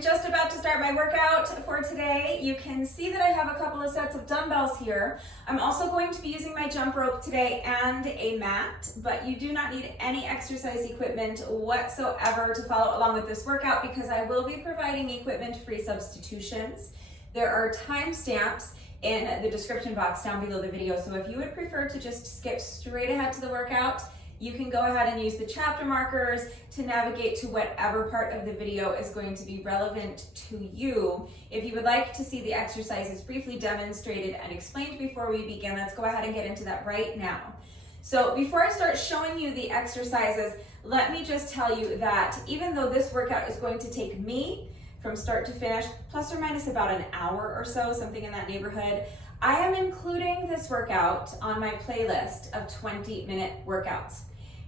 I'm just about to start my workout for today. You can see that I have a couple of sets of dumbbells here. I'm also going to be using my jump rope today and a mat, but you do not need any exercise equipment whatsoever to follow along with this workout because I will be providing equipment-free substitutions. There are timestamps in the description box down below the video, so if you would prefer to just skip straight ahead to the workout, you can go ahead and use the chapter markers to navigate to whatever part of the video is going to be relevant to you. If you would like to see the exercises briefly demonstrated and explained before we begin, let's go ahead and get into that right now. So before I start showing you the exercises, let me just tell you that even though this workout is going to take me from start to finish, plus or minus about an hour or so, something in that neighborhood, I am including this workout on my playlist of 20-minute workouts.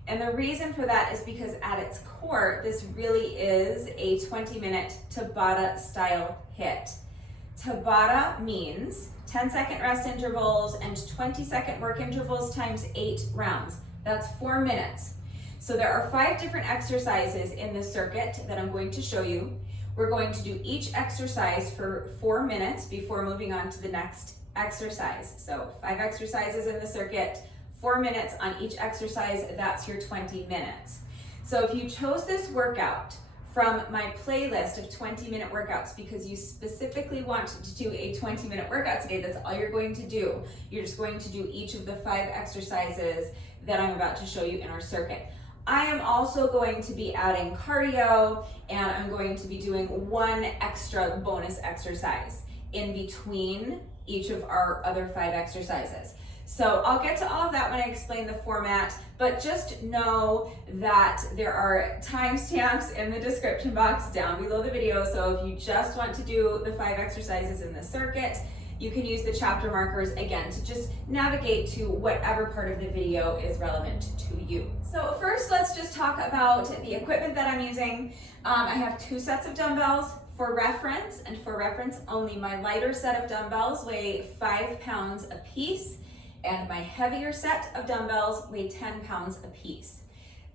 And the reason for that is because at its core, this really is a 20-minute Tabata style hit. Tabata means 10-second rest intervals and 20-second work intervals times 8 rounds. That's 4 minutes. So there are 5 different exercises in this circuit that I'm going to show you. We're going to do each exercise for 4 minutes before moving on to the next exercise. So 5 exercises in the circuit, 4 minutes on each exercise, that's your 20 minutes. So if you chose this workout from my playlist of 20-minute workouts because you specifically want to do a 20-minute workout today, that's all you're going to do. You're just going to do each of the 5 exercises that I'm about to show you in our circuit. I am also going to be adding cardio, and I'm going to be doing 1 extra bonus exercise in between each of our other 5 exercises. So I'll get to all of that when I explain the format, but just know that there are timestamps in the description box down below the video. So if you just want to do the 5 exercises in the circuit, you can use the chapter markers again to just navigate to whatever part of the video is relevant to you. So first, let's just talk about the equipment that I'm using. I have 2 sets of dumbbells. For reference, and for reference only, my lighter set of dumbbells weigh 5 pounds a piece, and my heavier set of dumbbells weigh 10 pounds a piece.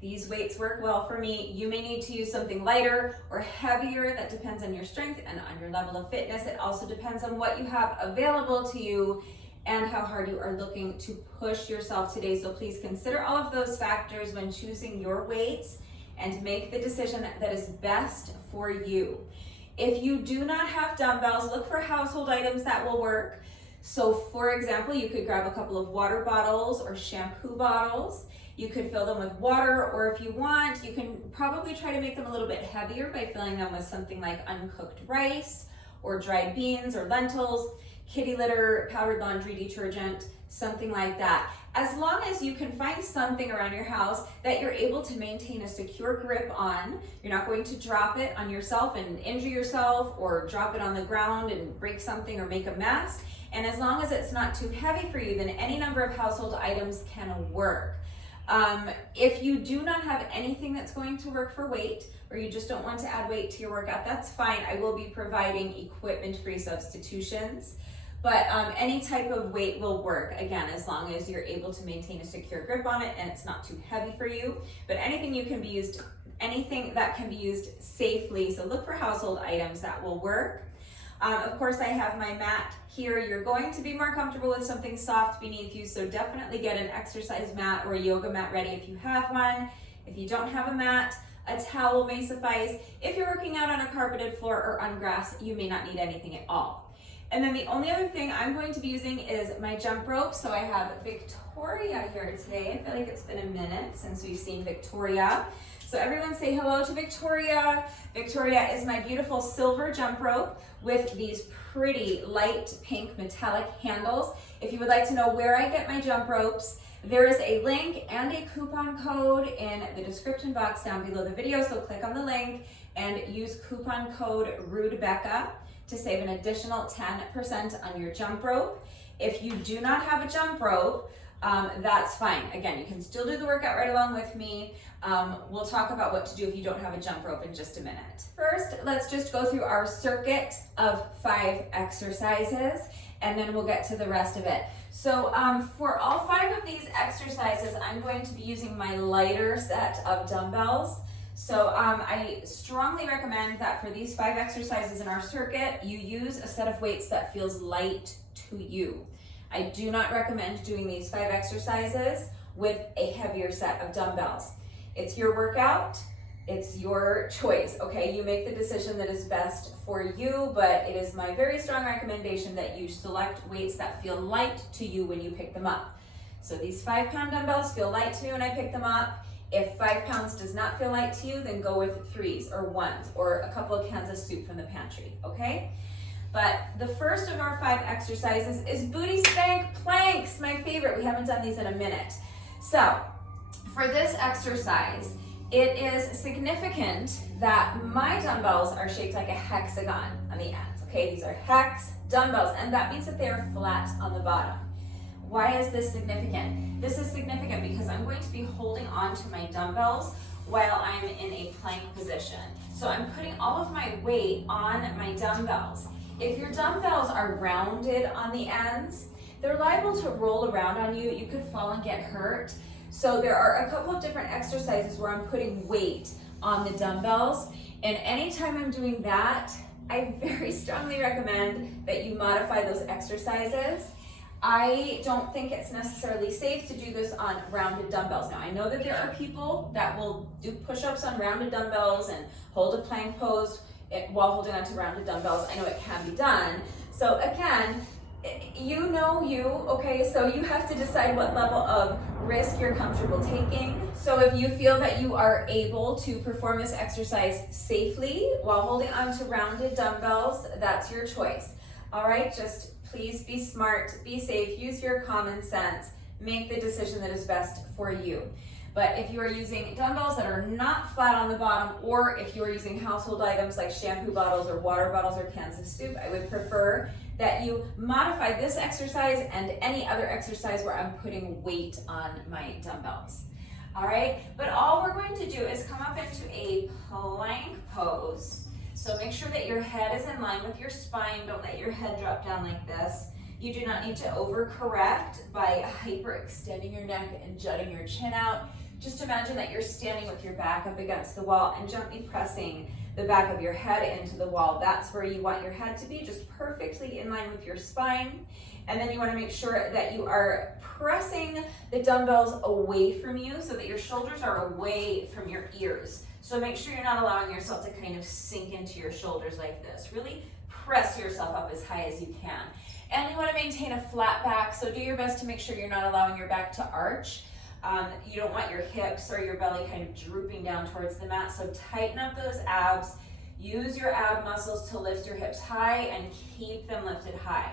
These weights work well for me. You may need to use something lighter or heavier. That depends on your strength and on your level of fitness. It also depends on what you have available to you and how hard you are looking to push yourself today. So please consider all of those factors when choosing your weights and make the decision that is best for you. If you do not have dumbbells, look for household items that will work. So for example, you could grab a couple of water bottles or shampoo bottles. You could fill them with water, or if you want, you can probably try to make them a little bit heavier by filling them with something like uncooked rice or dried beans or lentils, kitty litter, powdered laundry detergent, something like that. As long as you can find something around your house that you're able to maintain a secure grip on, you're not going to drop it on yourself and injure yourself or drop it on the ground and break something or make a mess. And as long as it's not too heavy for you, then any number of household items can work. If you do not have anything that's going to work for weight, or you just don't want to add weight to your workout, that's fine. I will be providing equipment-free substitutions. But any type of weight will work, again, as long as you're able to maintain a secure grip on it and it's not too heavy for you. But anything that can be used safely, so look for household items that will work. Of course, I have my mat here. You're going to be more comfortable with something soft beneath you, so definitely get an exercise mat or a yoga mat ready if you have one. If you don't have a mat, a towel may suffice. If you're working out on a carpeted floor or on grass, you may not need anything at all. And then the only other thing I'm going to be using is my jump rope. So I have Victoria here today. I feel like it's been a minute since we've seen Victoria. So everyone say hello to Victoria. Victoria is my beautiful silver jump rope with these pretty light pink metallic handles. If you would like to know where I get my jump ropes, there is a link and a coupon code in the description box down below the video. So click on the link and use coupon code RUDEBECCA to save an additional 10% on your jump rope. If you do not have a jump rope, that's fine. Again, you can still do the workout right along with me. We'll talk about what to do if you don't have a jump rope in just a minute. First, let's just go through our circuit of 5 exercises, and then we'll get to the rest of it. So for all 5 of these exercises, I'm going to be using my lighter set of dumbbells. So I strongly recommend that for these 5 exercises in our circuit, you use a set of weights that feels light to you. I do not recommend doing these 5 exercises with a heavier set of dumbbells. It's your workout, it's your choice, okay? You make the decision that is best for you, but it is my very strong recommendation that you select weights that feel light to you when you pick them up. So these 5-pound dumbbells feel light to me when I pick them up. If 5 pounds does not feel light to you, then go with 3s or 1s or a couple of cans of soup from the pantry, okay? But the first of our 5 exercises is Booty-spank planks, my favorite. We haven't done these in a minute. So for this exercise, it is significant that my dumbbells are shaped like a hexagon on the ends, okay? These are hex dumbbells, and that means that they are flat on the bottom. Why is this significant? This is significant because I'm going to be holding on to my dumbbells while I'm in a plank position. So I'm putting all of my weight on my dumbbells. If your dumbbells are rounded on the ends, they're liable to roll around on you. You could fall and get hurt. So there are a couple of different exercises where I'm putting weight on the dumbbells. And anytime I'm doing that, I very strongly recommend that you modify those exercises. I don't think it's necessarily safe to do this on rounded dumbbells. Now, I know that there are people that will do push-ups on rounded dumbbells and hold a plank pose while holding on to rounded dumbbells. I know it can be done. So again, you know you, okay? So you have to decide what level of risk you're comfortable taking. So if you feel that you are able to perform this exercise safely while holding on to rounded dumbbells, that's your choice. All right, just please be smart, be safe, use your common sense, make the decision that is best for you. But if you are using dumbbells that are not flat on the bottom, or if you are using household items like shampoo bottles or water bottles or cans of soup, I would prefer that you modify this exercise and any other exercise where I'm putting weight on my dumbbells. All right, but all we're going to do is come up into a plank pose. So make sure that your head is in line with your spine. Don't let your head drop down like this. You do not need to overcorrect by hyperextending your neck and jutting your chin out. Just imagine that you're standing with your back up against the wall and gently pressing the back of your head into the wall. That's where you want your head to be, just perfectly in line with your spine. And then you want to make sure that you are pressing the dumbbells away from you so that your shoulders are away from your ears. So make sure you're not allowing yourself to kind of sink into your shoulders like this. Really press yourself up as high as you can. And you want to maintain a flat back, so do your best to make sure you're not allowing your back to arch. You don't want your hips or your belly kind of drooping down towards the mat, so tighten up those abs. Use your ab muscles to lift your hips high and keep them lifted high.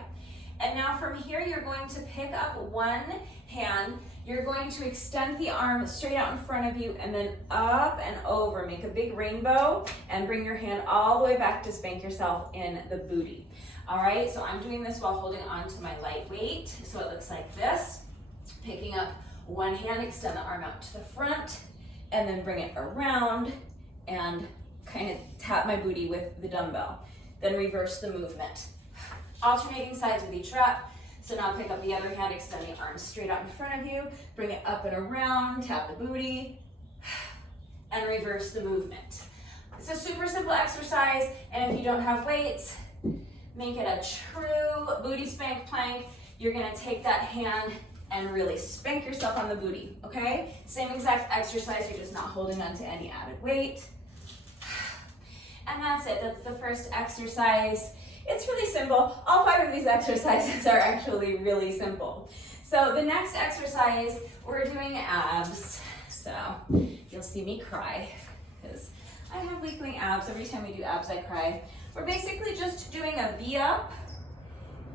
And now from here, you're going to pick up one hand. You're going to extend the arm straight out in front of you and then up and over. Make a big rainbow and bring your hand all the way back to spank yourself in the booty. All right, so I'm doing this while holding on to my light weight. So it looks like this. Picking up one hand, extend the arm out to the front, and then bring it around and kind of tap my booty with the dumbbell. Then reverse the movement. Alternating sides with each rep. So now pick up the other hand, extend the arms straight out in front of you, bring it up and around, tap the booty, and reverse the movement. It's a super simple exercise, and if you don't have weights, make it a true booty spank plank. You're gonna take that hand and really spank yourself on the booty, okay? Same exact exercise, you're just not holding on to any added weight. And that's it, that's the first exercise. It's really simple. All 5 of these exercises are actually really simple. So the next exercise, we're doing abs. So you'll see me cry because I have weakling abs. Every time we do abs, I cry. We're basically just doing a V up,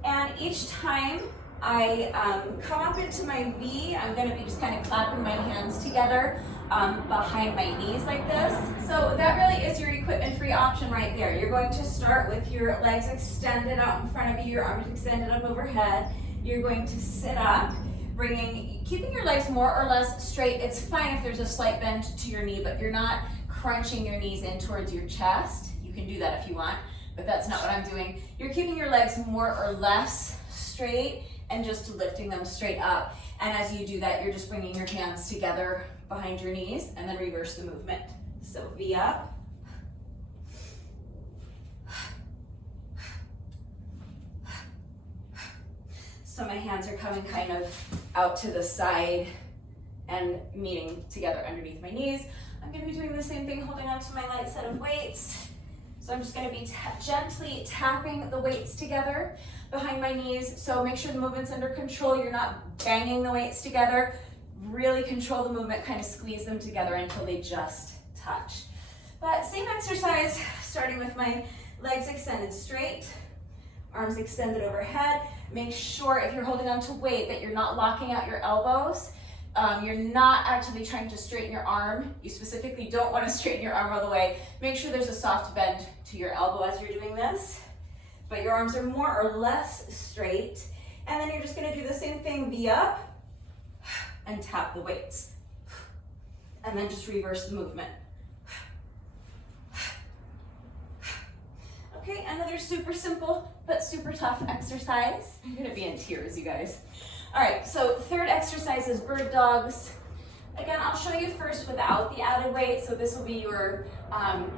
and each time I come up into my V, I'm gonna be just kind of clapping my hands together behind my knees like this. So that really is your equipment-free option right there. You're going to start with your legs extended out in front of you, your arms extended up overhead. You're going to sit up, keeping your legs more or less straight. It's fine if there's a slight bend to your knee, but you're not crunching your knees in towards your chest. You can do that if you want, but that's not what I'm doing. You're keeping your legs more or less straight and just lifting them straight up. And as you do that, you're just bringing your hands together behind your knees and then reverse the movement. So V up. So my hands are coming kind of out to the side and meeting together underneath my knees. I'm gonna be doing the same thing, holding on to my light set of weights. So I'm just gonna be gently tapping the weights together behind my knees. So make sure the movement's under control. You're not banging the weights together. Really control the movement, kind of squeeze them together until they just touch. But same exercise, starting with my legs extended straight, arms extended overhead. Make sure if you're holding on to weight that you're not locking out your elbows. You're not actually trying to straighten your arm. You specifically don't want to straighten your arm all the way. Make sure there's a soft bend to your elbow as you're doing this, but your arms are more or less straight. And then you're just gonna do the same thing, V up and tap the weights. And then just reverse the movement. Okay, another super simple but super tough exercise. I'm gonna be in tears, you guys. All right, so third exercise is bird dogs. Again, I'll show you first without the added weight. So this will be your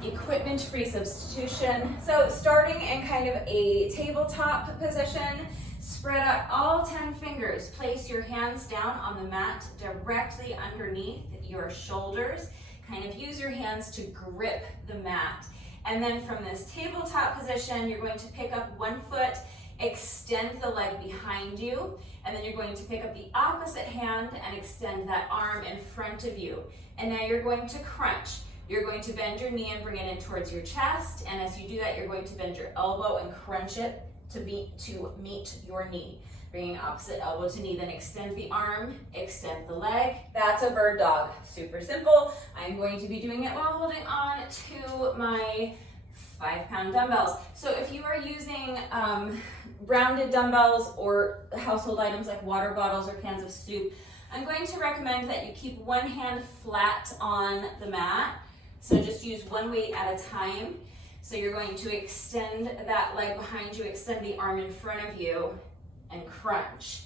equipment-free substitution. So starting in kind of a tabletop position, spread out all 10 fingers. Place your hands down on the mat directly underneath your shoulders. Kind of use your hands to grip the mat. And then from this tabletop position, you're going to pick up one foot, extend the leg behind you, and then you're going to pick up the opposite hand and extend that arm in front of you. And now you're going to crunch. You're going to bend your knee and bring it in towards your chest, and as you do that, you're going to bend your elbow and crunch it to meet your knee. Bringing opposite elbow to knee, then extend the arm, extend the leg. That's a bird dog, super simple. I'm going to be doing it while holding on to my 5-pound dumbbells. So if you are using rounded dumbbells or household items like water bottles or cans of soup, I'm going to recommend that you keep one hand flat on the mat. So just use one weight at a time. So you're going to extend that leg behind you, extend the arm in front of you, and crunch.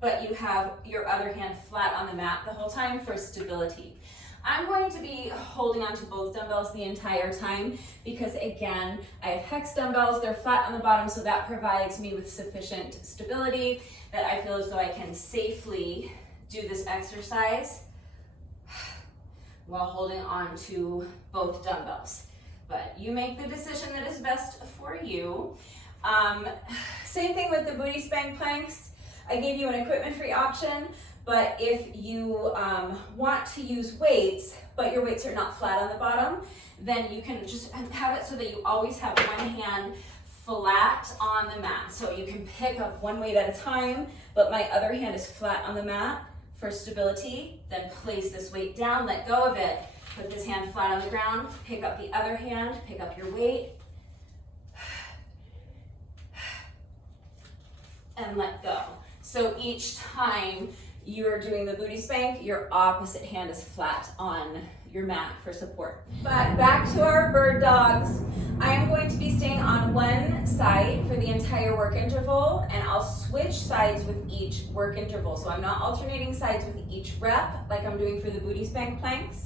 But you have your other hand flat on the mat the whole time for stability. I'm going to be holding on to both dumbbells the entire time because, again, I have hex dumbbells. They're flat on the bottom, so that provides me with sufficient stability that I feel as though I can safely do this exercise while holding on to both dumbbells. But you make the decision that is best for you. Same thing with the booty spank planks. I gave you an equipment-free option, but if you want to use weights, but your weights are not flat on the bottom, then you can just have it so that you always have one hand flat on the mat. So you can pick up one weight at a time, but my other hand is flat on the mat for stability. Then place this weight down, let go of it. Put this hand flat on the ground, pick up the other hand, pick up your weight, and let go. So each time you're doing the booty spank, your opposite hand is flat on your mat for support. But back to our bird dogs. I am going to be staying on one side for the entire work interval, and I'll switch sides with each work interval. So I'm not alternating sides with each rep like I'm doing for the booty spank planks.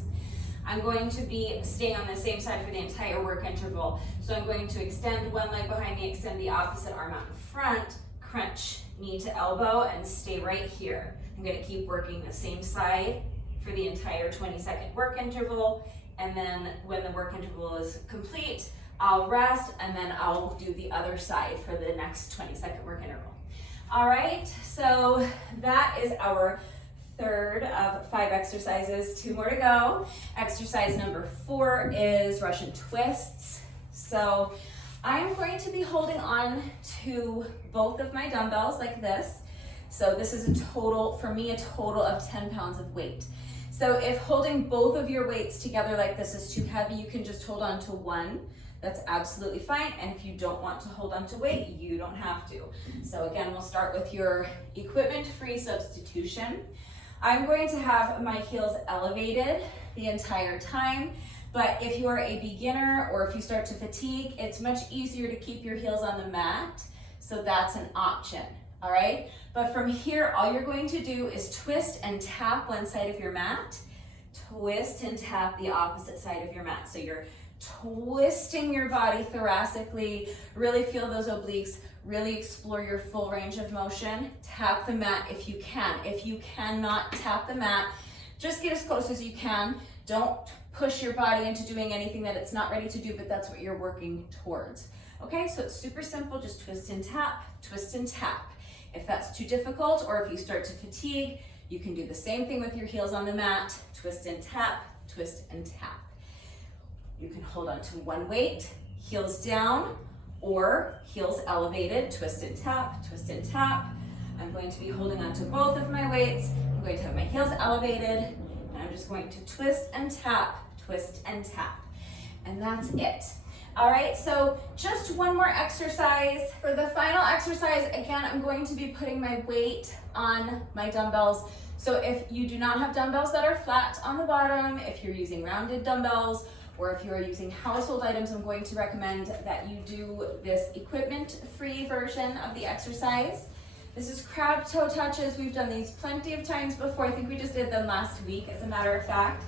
I'm going to be staying on the same side for the entire work interval. So I'm going to extend one leg behind me, extend the opposite arm out in front, crunch knee to elbow, and stay right here. I'm going to keep working the same side for the entire 20-second work interval. And then when the work interval is complete, I'll rest, and then I'll do the other side for the next 20-second work interval. All right, so that is our third of 5 exercises. 2 more to go. Exercise number 4 is Russian twists. So I'm going to be holding on to both of my dumbbells like this. So this is a total, for me, a total of 10 pounds of weight. So if holding both of your weights together like this is too heavy, you can just hold on to one. That's absolutely fine. And if you don't want to hold on to weight, you don't have to. So again, we'll start with your equipment-free substitution. I'm going to have my heels elevated the entire time, but if you are a beginner or if you start to fatigue, it's much easier to keep your heels on the mat, so that's an option. all right? But from here, all you're going to do is twist and tap one side of your mat, twist and tap the opposite side of your mat. So you're twisting your body thoracically, really feel those obliques, really explore your full range of motion. Tap the mat if you can. If you cannot tap the mat, just get as close as you can. Don't push your body into doing anything that it's not ready to do, but that's what you're working towards. Okay, so it's super simple, just twist and tap, twist and tap. If that's too difficult, or if you start to fatigue, you can do the same thing with your heels on the mat, twist and tap, twist and tap. You can hold on to one weight, heels down, or heels elevated, twist and tap, twist and tap. I'm going to be holding on to both of my weights. I'm going to have my heels elevated, and I'm just going to twist and tap, twist and tap. And that's it. All right, so just one more exercise. For the final exercise, again, I'm going to be putting my weight on my dumbbells. So if you do not have dumbbells that are flat on the bottom, if you're using rounded dumbbells, or if you are using household items, I'm going to recommend that you do this equipment-free version of the exercise. This is crab toe touches. We've done these plenty of times before. I think we just did them last week, as a matter of fact.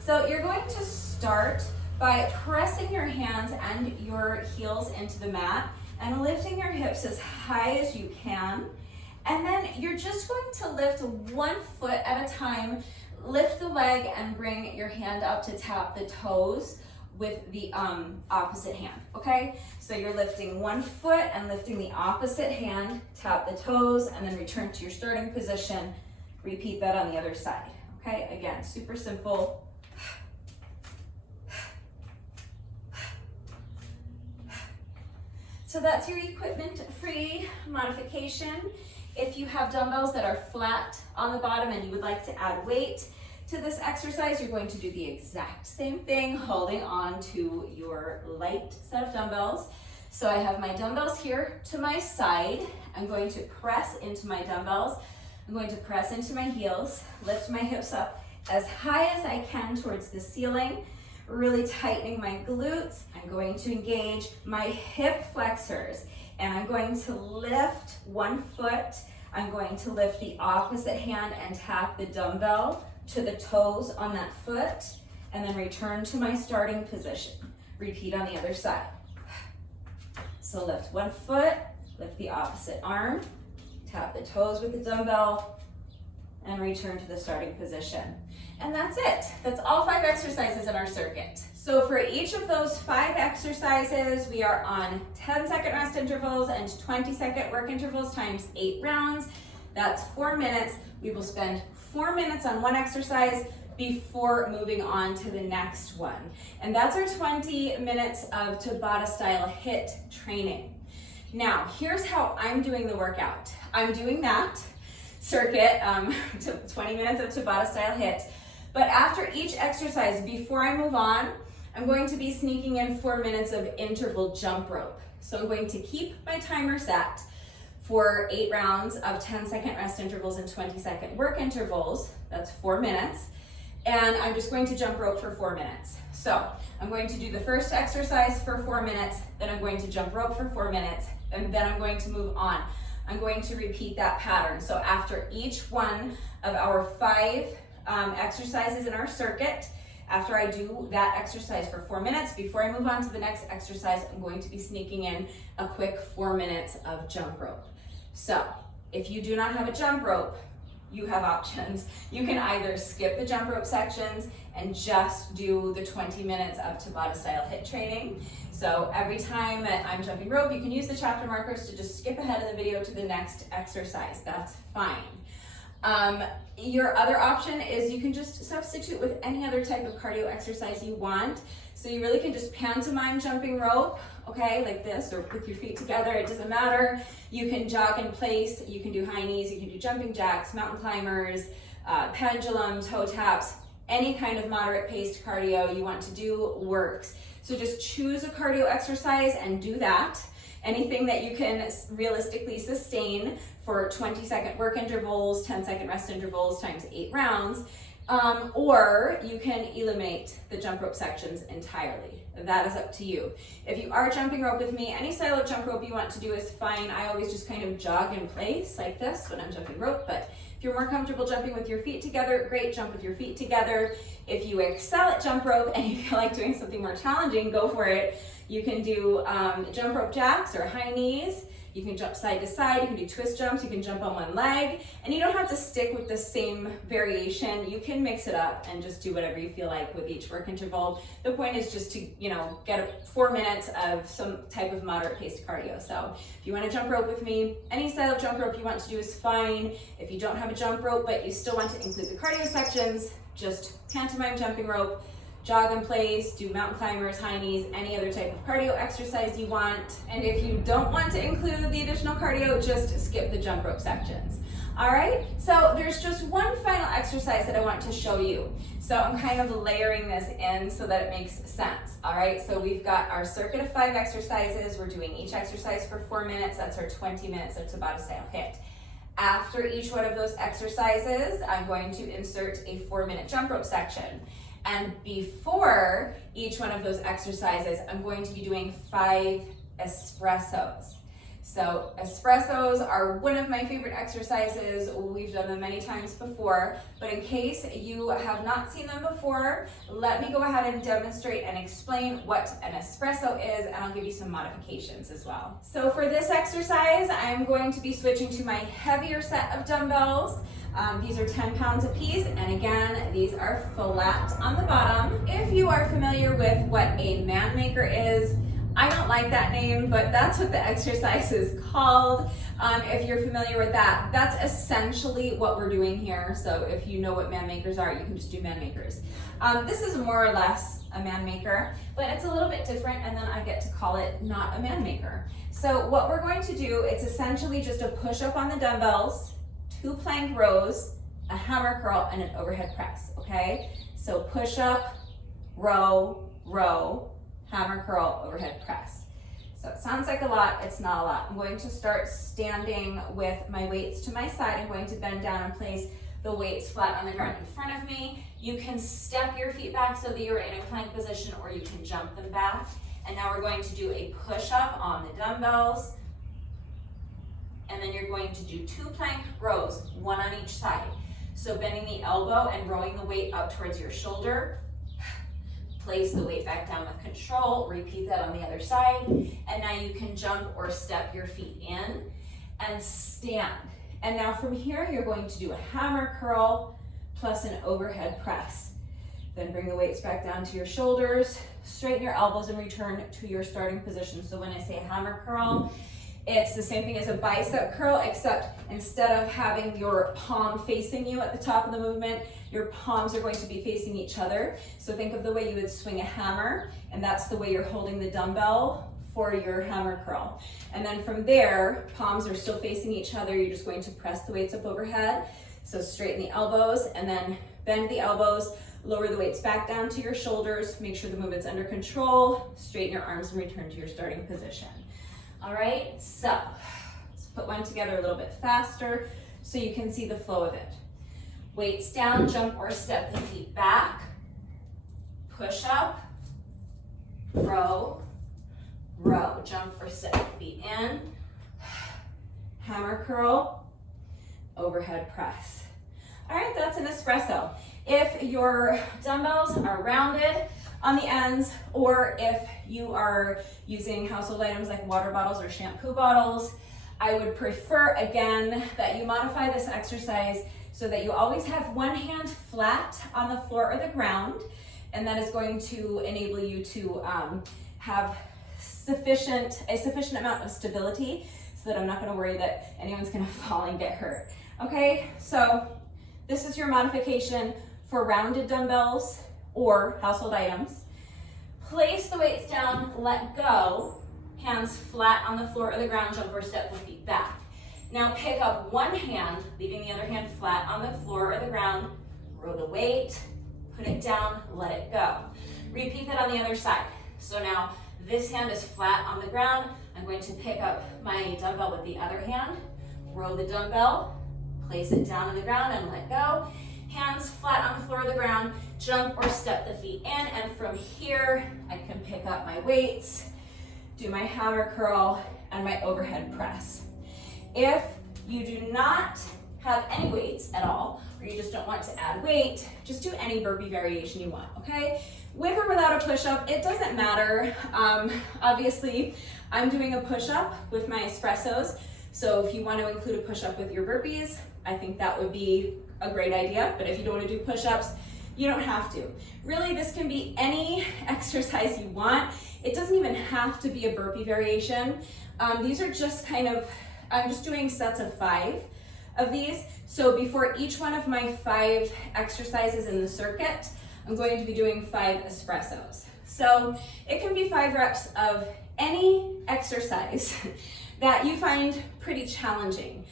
So you're going to start by pressing your hands and your heels into the mat and lifting your hips as high as you can. And then you're just going to lift one foot at a time. Lift the leg and bring your hand up to tap the toes with the opposite hand, okay? So you're lifting one foot and lifting the opposite hand, tap the toes, and then return to your starting position. Repeat that on the other side, okay? Again, super simple. So that's your equipment-free modification. If you have dumbbells that are flat on the bottom and you would like to add weight to this exercise, you're going to do the exact same thing, holding on to your light set of dumbbells. So I have my dumbbells here to my side. I'm going to press into my dumbbells. I'm going to press into my heels, lift my hips up as high as I can towards the ceiling, really tightening my glutes. I'm going to engage my hip flexors, and I'm going to lift one foot. I'm going to lift the opposite hand and tap the dumbbell to the toes on that foot, and then return to my starting position. Repeat on the other side. So lift one foot, lift the opposite arm, tap the toes with the dumbbell, and return to the starting position. And that's it. That's all 5 exercises in our circuit. So for each of those 5 exercises, we are on 10-second rest intervals and 20-second work intervals times 8 rounds. That's 4 minutes. We will spend 4 minutes on one exercise before moving on to the next one. And that's our 20 minutes of Tabata style HIIT training. Now, here's how I'm doing the workout. I'm doing that circuit, 20 minutes of Tabata style HIIT. But after each exercise, before I move on, I'm going to be sneaking in 4 minutes of interval jump rope. So I'm going to keep my timer set for 8 rounds of 10-second rest intervals and 20-second work intervals. That's 4 minutes. And I'm just going to jump rope for 4 minutes. So I'm going to do the first exercise for 4 minutes, then I'm going to jump rope for 4 minutes, and then I'm going to move on. I'm going to repeat that pattern. So after each one of our 5 exercises in our circuit, after I do that exercise for 4 minutes, before I move on to the next exercise, I'm going to be sneaking in a quick 4 minutes of jump rope. So if you do not have a jump rope, you have options. You can either skip the jump rope sections and just do the 20 minutes of Tabata style HIIT training. So every time that I'm jumping rope, you can use the chapter markers to just skip ahead of the video to the next exercise. That's fine. Your other option is you can just substitute with any other type of cardio exercise you want. So you really can just pantomime jumping rope, okay, like this, or with your feet together, it doesn't matter. You can jog in place, you can do high knees, you can do jumping jacks, mountain climbers, pendulum, toe taps, any kind of moderate paced cardio you want to do works. So just choose a cardio exercise and do that. Anything that you can realistically sustain for 20-second work intervals, 10-second rest intervals times 8 rounds, Or you can eliminate the jump rope sections entirely. That is up to you. If you are jumping rope with me, any style of jump rope you want to do is fine. I always just kind of jog in place like this when I'm jumping rope, but if you're more comfortable jumping with your feet together, great, jump with your feet together. If you excel at jump rope and you feel like doing something more challenging, go for it. You can do jump rope jacks or high knees. You can jump side to side, you can do twist jumps, you can jump on one leg, and you don't have to stick with the same variation. You can mix it up and just do whatever you feel like with each work interval. The point is just to, get 4 minutes of some type of moderate paced cardio. So if you want to jump rope with me, any style of jump rope you want to do is fine. If you don't have a jump rope, but you still want to include the cardio sections, just pantomime jumping rope, jog in place, do mountain climbers, high knees, any other type of cardio exercise you want. And if you don't want to include the additional cardio, just skip the jump rope sections. All right, so there's just one final exercise that I want to show you. So I'm kind of layering this in so that it makes sense. All right, so we've got our circuit of 5 exercises. We're doing each exercise for 4 minutes. That's our 20 minutes. That's about a style hit. After each one of those exercises, I'm going to insert a 4-minute jump rope section. And before each one of those exercises, I'm going to be doing 5 espressos. So espressos are one of my favorite exercises. We've done them many times before, but in case you have not seen them before, let me go ahead and demonstrate and explain what an espresso is, and I'll give you some modifications as well. So for this exercise, I'm going to be switching to my heavier set of dumbbells. These are 10 pounds a piece, and again, these are flat on the bottom. If you are familiar with what a man maker is, I don't like that name, but that's what the exercise is called. If you're familiar with that, that's essentially what we're doing here. So if you know what man makers are, you can just do man makers. This is more or less a man maker, but it's a little bit different, and then I get to call it not a man maker. So what we're going to do, it's essentially just a push up on the dumbbells, 2 plank rows, a hammer curl, and an overhead press, okay? So push up, row, row, hammer curl, overhead press. So it sounds like a lot, it's not a lot. I'm going to start standing with my weights to my side. I'm going to bend down and place the weights flat on the ground in front of me. You can step your feet back so that you're in a plank position, or you can jump them back. And now we're going to do a push up on the dumbbells. And then you're going to do 2 plank rows, 1 on each side. So bending the elbow and rowing the weight up towards your shoulder. Place the weight back down with control, repeat that on the other side, and now you can jump or step your feet in and stand. And now from here, you're going to do a hammer curl plus an overhead press. Then bring the weights back down to your shoulders, straighten your elbows and return to your starting position. So when I say hammer curl, it's the same thing as a bicep curl, except instead of having your palm facing you at the top of the movement, your palms are going to be facing each other. So think of the way you would swing a hammer, and that's the way you're holding the dumbbell for your hammer curl. And then from there, palms are still facing each other. You're just going to press the weights up overhead. So straighten the elbows and then bend the elbows, lower the weights back down to your shoulders, make sure the movement's under control, straighten your arms and return to your starting position. All right, so let's put one together a little bit faster so you can see the flow of it. Weights down, jump or step the feet back, push up, row, row, jump or step the feet in, hammer curl, overhead press. All right, that's an espresso. If your dumbbells are rounded on the ends, or if you are using household items like water bottles or shampoo bottles, I would prefer, again, that you modify this exercise so that you always have one hand flat on the floor or the ground, and that is going to enable you to have a sufficient amount of stability so that I'm not going to worry that anyone's going to fall and get hurt. Okay, so this is your modification for rounded dumbbells or household items. Place the weights down, let go, hands flat on the floor or the ground, jump or step the feet back. Now pick up one hand, leaving the other hand flat on the floor or the ground, row the weight, put it down, let it go. Repeat that on the other side. So now this hand is flat on the ground. I'm going to pick up my dumbbell with the other hand, row the dumbbell, place it down on the ground and let go. hands flat on the floor of the ground, jump or step the feet in, and from here, I can pick up my weights, do my hammer curl, and my overhead press. If you do not have any weights at all, or you just don't want to add weight, just do any burpee variation you want, okay? With or without a push-up, it doesn't matter. Obviously, I'm doing a push-up with my espressos, so if you want to include a push-up with your burpees, I think that would be a great idea, but if you don't want to do push-ups, you don't have to. Really, this can be any exercise you want. It doesn't even have to be a burpee variation. These are just I'm just doing sets of 5 of these. So before each one of my 5 exercises in the circuit, I'm going to be doing 5 espressos. So it can be 5 reps of any exercise that you find pretty challenging.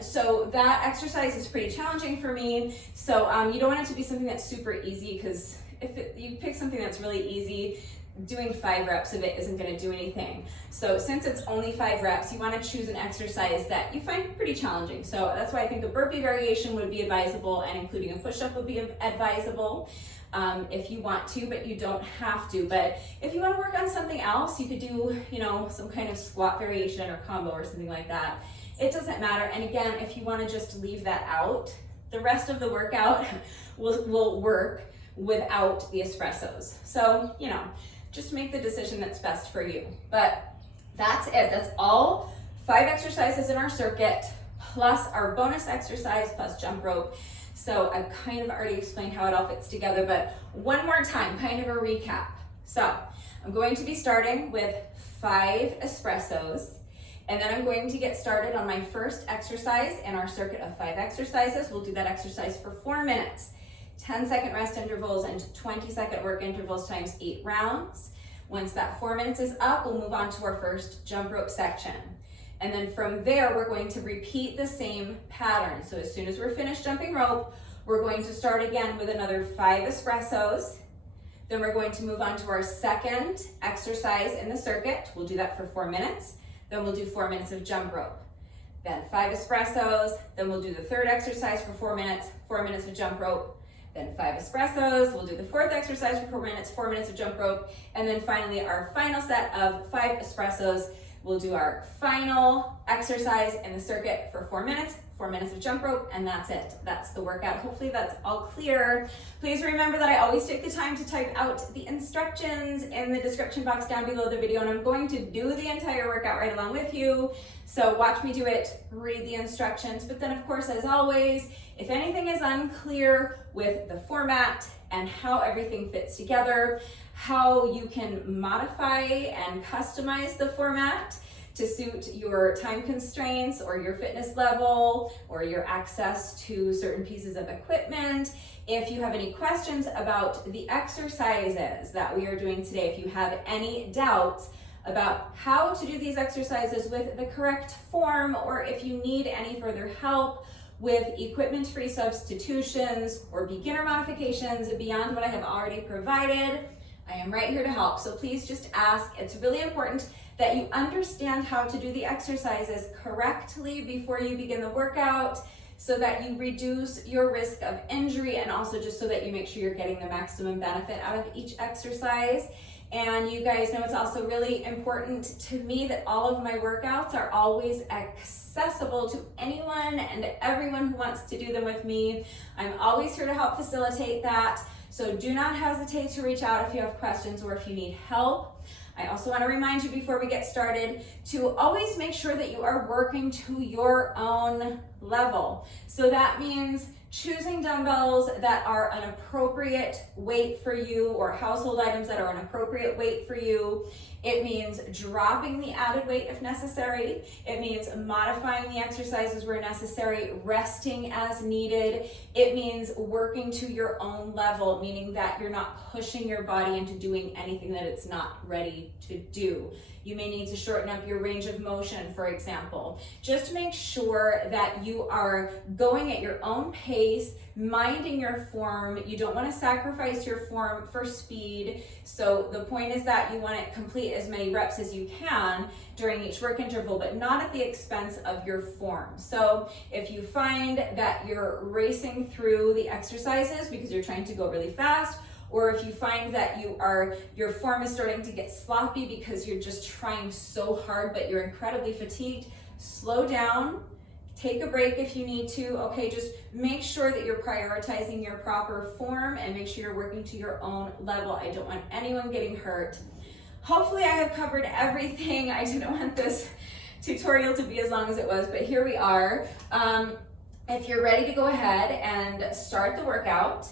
So that exercise is pretty challenging for me. So you don't want it to be something that's super easy, because if you pick something that's really easy, doing 5 reps of it isn't going to do anything. So since it's only 5 reps, you want to choose an exercise that you find pretty challenging. So that's why I think a burpee variation would be advisable, and including a push-up would be advisable if you want to, but you don't have to. But if you want to work on something else, you could do, some kind of squat variation or combo or something like that. It doesn't matter. And again, if you want to just leave that out, the rest of the workout will work without the espressos. So, just make the decision that's best for you. But that's it. That's all 5 exercises in our circuit, plus our bonus exercise, plus jump rope. So I've kind of already explained how it all fits together, but one more time, kind of a recap. So I'm going to be starting with 5 espressos, and then I'm going to get started on my first exercise in our circuit of 5 exercises. We'll do that exercise for 4 minutes. 10-second rest intervals and 20-second work intervals times 8 rounds. Once that 4 minutes is up, we'll move on to our first jump rope section. And then from there, we're going to repeat the same pattern. So as soon as we're finished jumping rope, we're going to start again with another 5 espressos. Then we're going to move on to our second exercise in the circuit. We'll do that for 4 minutes. Then we'll do 4 minutes of jump rope. Then 5 espressos. Then we'll do the third exercise for 4 minutes, 4 minutes of jump rope. Then 5 espressos, we'll do the fourth exercise for 4 minutes of jump rope, and then finally our final set of 5 espressos, we'll do our final exercise in the circuit for 4 minutes of jump rope, and that's it. That's the workout. Hopefully that's all clear. Please remember that I always take the time to type out the instructions in the description box down below the video, and I'm going to do the entire workout right along with you. So watch me do it, read the instructions, but then of course, as always, if anything is unclear with the format and how everything fits together, how you can modify and customize the format to suit your time constraints or your fitness level or your access to certain pieces of equipment. If you have any questions about the exercises that we are doing today, if you have any doubts about how to do these exercises with the correct form, or if you need any further help with equipment-free substitutions or beginner modifications beyond what I have already provided, I am right here to help. So please just ask. It's really important that you understand how to do the exercises correctly before you begin the workout, so that you reduce your risk of injury, and also just so that you make sure you're getting the maximum benefit out of each exercise. And you guys know it's also really important to me that all of my workouts are always accessible to anyone and everyone who wants to do them with me. I'm always here to help facilitate that. So do not hesitate to reach out if you have questions or if you need help. I also want to remind you before we get started to always make sure that you are working to your own level. So that means choosing dumbbells that are an appropriate weight for you, or household items that are an appropriate weight for you. It means dropping the added weight if necessary. It means modifying the exercises where necessary, resting as needed. It means working to your own level, meaning that you're not pushing your body into doing anything that it's not ready need to do. You may need to shorten up your range of motion, for example. Just make sure that you are going at your own pace, minding your form. You don't want to sacrifice your form for speed. So the point is that you want to complete as many reps as you can during each work interval, but not at the expense of your form. So if you find that you're racing through the exercises because you're trying to go really fast, or if you find that your form is starting to get sloppy because you're just trying so hard but you're incredibly fatigued, slow down, take a break if you need to, okay? Just make sure that you're prioritizing your proper form and make sure you're working to your own level. I don't want anyone getting hurt. Hopefully I have covered everything. I didn't want this tutorial to be as long as it was, but here we are. If you're ready to go ahead and start the workout,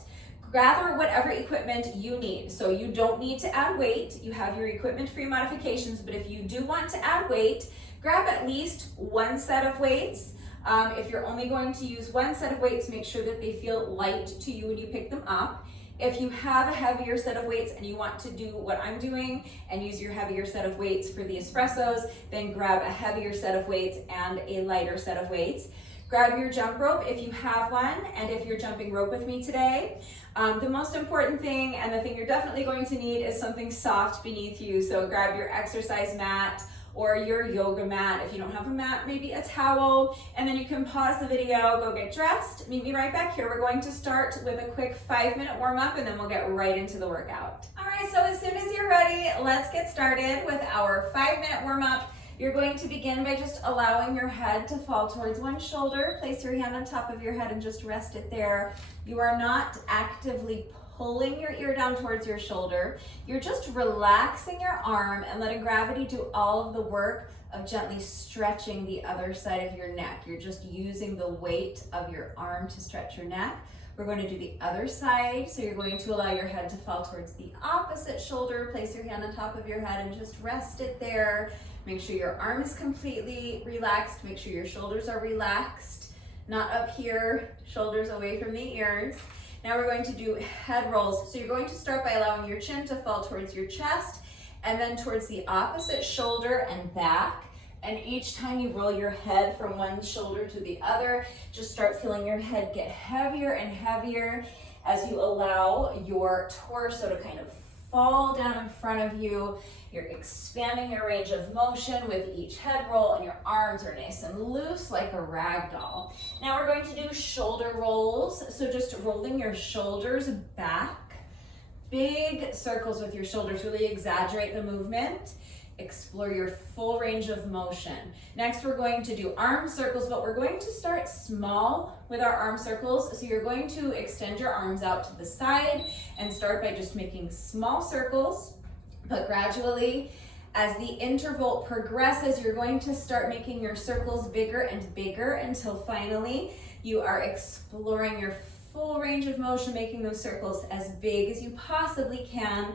gather whatever equipment you need. So you don't need to add weight. You have your equipment for your modifications, but if you do want to add weight, grab at least one set of weights. If you're only going to use one set of weights, make sure that they feel light to you when you pick them up. If you have a heavier set of weights and you want to do what I'm doing and use your heavier set of weights for the espressos, then grab a heavier set of weights and a lighter set of weights. Grab your jump rope if you have one, and if you're jumping rope with me today. The most important thing, and the thing you're definitely going to need, is something soft beneath you. So grab your exercise mat or your yoga mat. If you don't have a mat, maybe a towel, and then you can pause the video, go get dressed, meet me right back here. We're going to start with a quick 5-minute warm up and then we'll get right into the workout. All right, so as soon as you're ready, let's get started with our 5-minute warm up. You're going to begin by just allowing your head to fall towards one shoulder. Place your hand on top of your head and just rest it there. You are not actively pulling your ear down towards your shoulder. You're just relaxing your arm and letting gravity do all of the work of gently stretching the other side of your neck. You're just using the weight of your arm to stretch your neck. We're going to do the other side. So you're going to allow your head to fall towards the opposite shoulder. Place your hand on top of your head and just rest it there. Make sure your arm is completely relaxed. Make sure your shoulders are relaxed, not up here, shoulders away from the ears. Now we're going to do head rolls. So you're going to start by allowing your chin to fall towards your chest and then towards the opposite shoulder and back. And each time you roll your head from one shoulder to the other, just start feeling your head get heavier and heavier as you allow your torso to kind of fall down in front of you. You're expanding your range of motion with each head roll, and your arms are nice and loose like a rag doll. Now we're going to do shoulder rolls. So just rolling your shoulders back, big circles with your shoulders, really exaggerate the movement. Explore your full range of motion. Next, we're going to do arm circles, but we're going to start small with our arm circles. So you're going to extend your arms out to the side and start by just making small circles, but gradually, as the interval progresses, you're going to start making your circles bigger and bigger until finally you are exploring your full range of motion, making those circles as big as you possibly can.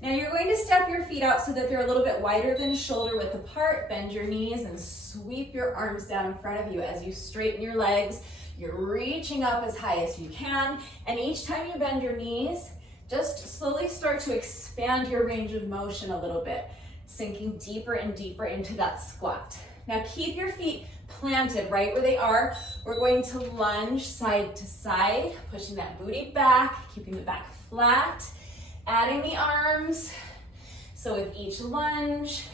Now you're going to step your feet out so that they're a little bit wider than shoulder width apart. Bend your knees and sweep your arms down in front of you. As you straighten your legs, you're reaching up as high as you can. And each time you bend your knees, just slowly start to expand your range of motion a little bit, sinking deeper and deeper into that squat. Now keep your feet planted right where they are. We're going to lunge side to side, pushing that booty back, keeping the back flat. Adding the arms, so with each lunge,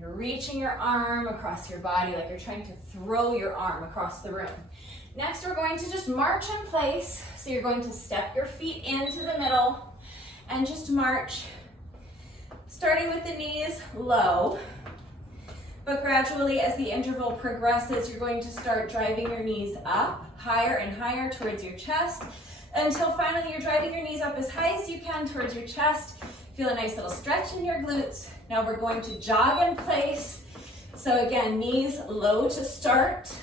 you're reaching your arm across your body like you're trying to throw your arm across the room. Next, we're going to just march in place. So you're going to step your feet into the middle and just march, starting with the knees low. But gradually, as the interval progresses, you're going to start driving your knees up, higher and higher towards your chest, until finally you're driving your knees up as high as you can towards your chest. Feel a nice little stretch in your glutes. Now we're going to jog in place. So again, knees low to start,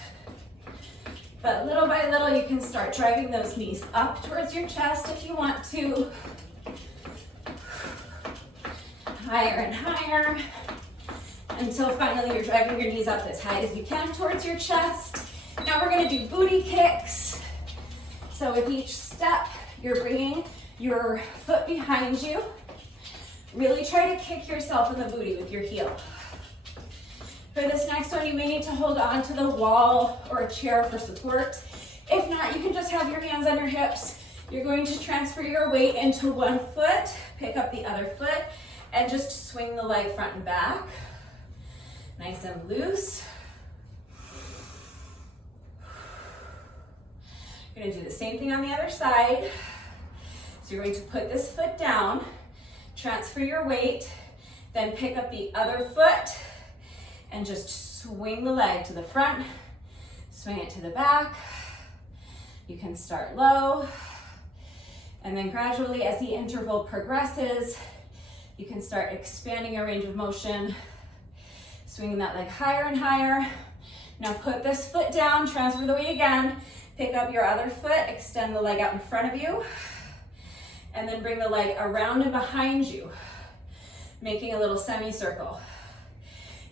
but little by little you can start driving those knees up towards your chest if you want to. Higher and higher, until finally you're driving your knees up as high as you can towards your chest. Now we're gonna do booty kicks. So with each step, you're bringing your foot behind you, Really try to kick yourself in the booty with your heel. For this next one, you may need to hold on to the wall or a chair for support. If not, you can just have your hands on your hips. You're going to transfer your weight into one foot, pick up the other foot, and just swing the leg front and back. Nice and loose. You're going to do the same thing on the other side. So you're going to put this foot down, transfer your weight, then pick up the other foot, and just swing the leg to the front, swing it to the back. You can start low, and then gradually as the interval progresses, you can start expanding your range of motion, swinging that leg higher and higher. Now put this foot down, transfer the weight again, pick up your other foot, extend the leg out in front of you, and then bring the leg around and behind you, making a little semicircle.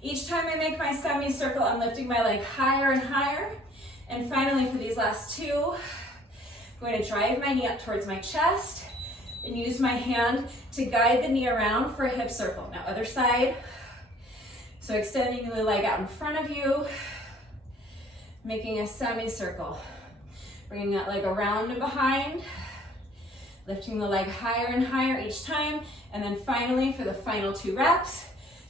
Each time I make my semicircle, I'm lifting my leg higher and higher. And finally, for these last two, I'm going to drive my knee up towards my chest and use my hand to guide the knee around for a hip circle. Now, other side. So extending the leg out in front of you, making a semicircle. Bringing that leg around and behind, lifting the leg higher and higher each time. And then finally, for the final 2 reps,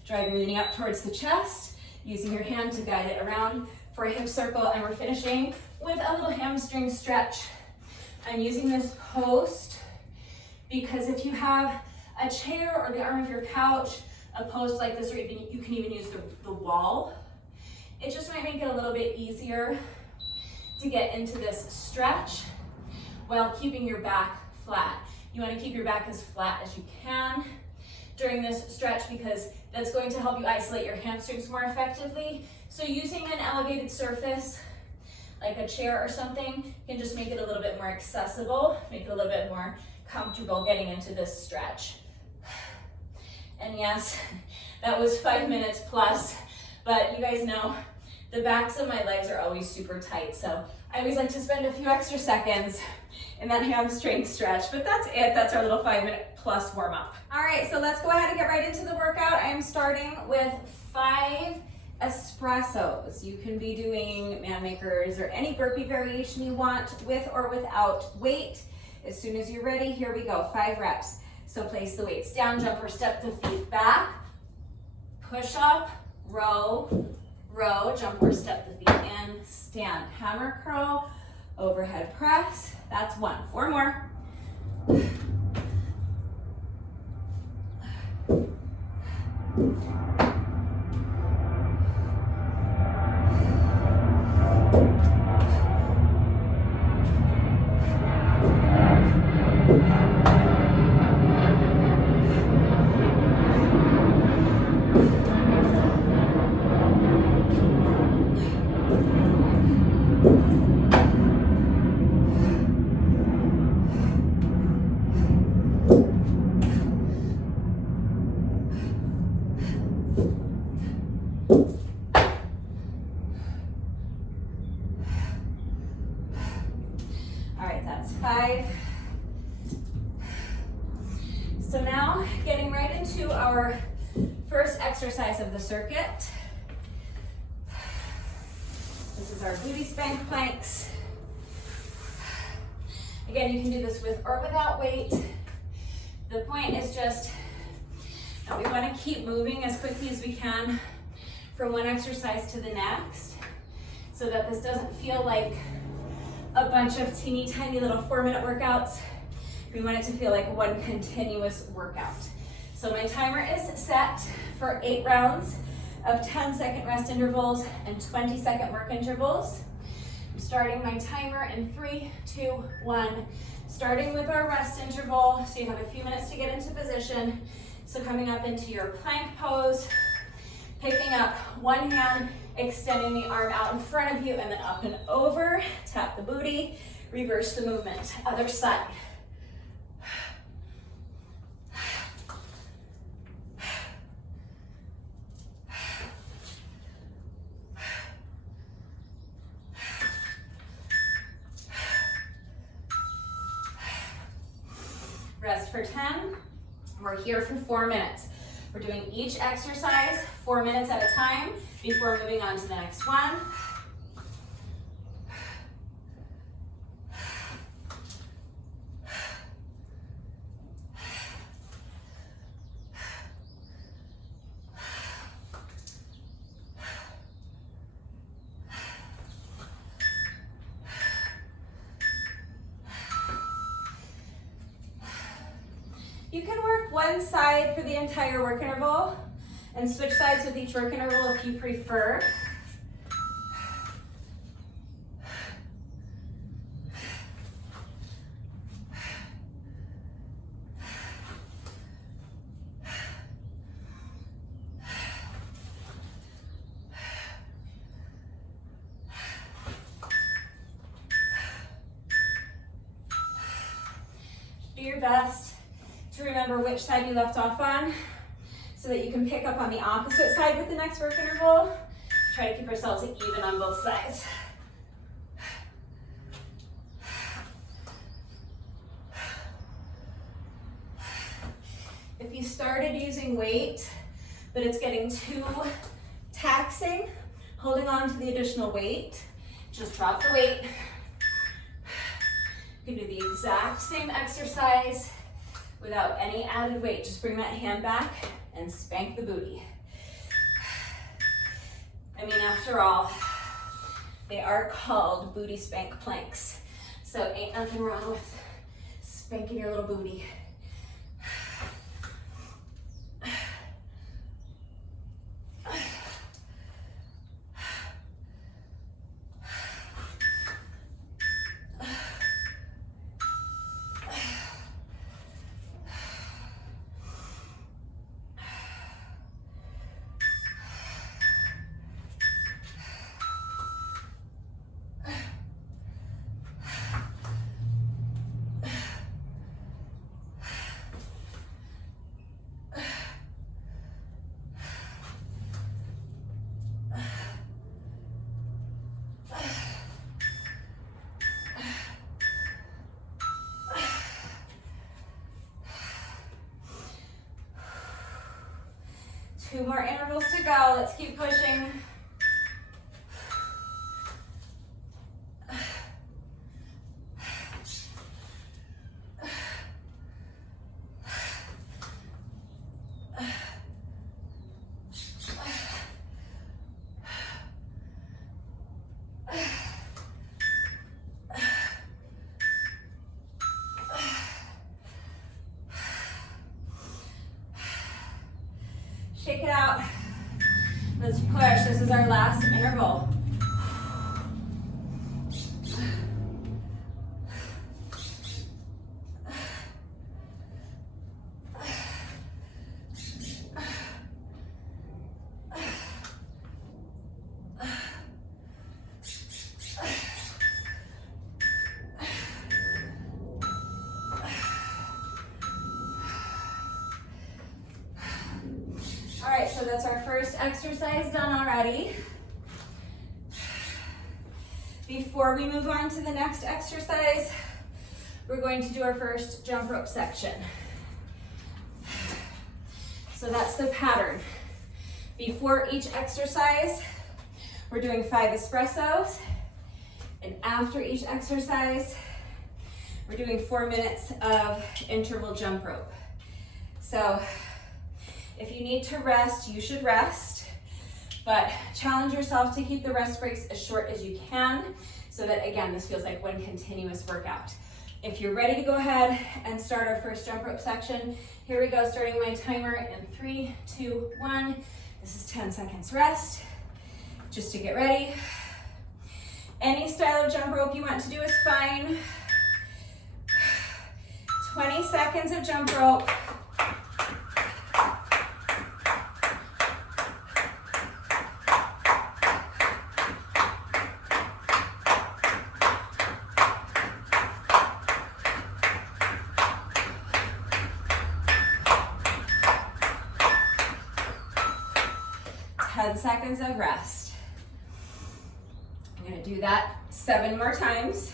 driving the knee up towards the chest, using your hand to guide it around for a hip circle, and we're finishing with a little hamstring stretch. I'm using this post because if you have a chair or the arm of your couch, a post like this, or even you can even use the wall, it just might make it a little bit easier to get into this stretch while keeping your back flat. You want to keep your back as flat as you can during this stretch because that's going to help you isolate your hamstrings more effectively. So using an elevated surface, like a chair or something, can just make it a little bit more accessible, make it a little bit more comfortable getting into this stretch. And yes, that was 5 minutes plus, but you guys know the backs of my legs are always super tight, so I always like to spend a few extra seconds in that hamstring stretch, but that's it. That's our little 5-minute plus warm up. All right, so let's go ahead and get right into the workout. I am starting with 5 espressos. You can be doing man makers or any burpee variation you want with or without weight. As soon as you're ready, here we go, 5 reps. So place the weights down, jump or step the feet back, push up, row, row, jump or step the feet in, stand, hammer curl, overhead press. That's 1. 4 more. All right, that's 5. So now getting right into our first exercise of the circuit. This is our Booty-spank planks. Again, you can do this with or without weight. The point is just that we want to keep moving as quickly as we can from one exercise to the next so that this doesn't feel like a bunch of teeny tiny little 4-minute workouts. We want it to feel like one continuous workout. So my timer is set for 8 rounds of 10-second rest intervals and 20-second work intervals. I'm starting my timer in 3, 2, 1. Starting with our rest interval, so you have a few minutes to get into position. So coming up into your plank pose, picking up one hand, extending the arm out in front of you, and then up and over, tap the booty, reverse the movement, other side. Rest for 10. We're here for 4 minutes. We're doing each exercise 4 minutes at a time before moving on to the next one. You can work one side for the entire work interval and switch sides with each work interval if you prefer. Do your best to remember which side you left off on so that you can pick up on the opposite side with the next work interval. Try to keep ourselves even on both sides. If you started using weight, but it's getting too taxing, holding on to the additional weight, just drop the weight. You can do the exact same exercise without any added weight. Just bring that hand back and spank the booty. I mean, after all, they are called booty spank planks. So ain't nothing wrong with spanking your little booty. Two more intervals to go. Let's keep pushing. Shake it out. Let's push. This is our last interval. All right, so that's our first exercise done already. Before we move on to the next exercise, we're going to do our first jump rope section. So that's the pattern. Before each exercise, we're doing 5 espressos, and after each exercise, we're doing 4 minutes of interval jump rope. So if you need to rest, you should rest, but challenge yourself to keep the rest breaks as short as you can so that, again, this feels like one continuous workout. If you're ready to go ahead and start our first jump rope section, here we go, starting my timer in 3, 2, 1. This is 10 seconds rest, just to get ready. Any style of jump rope you want to do is fine. 20 seconds of jump rope. Seconds of rest. I'm going to do that 7 more times.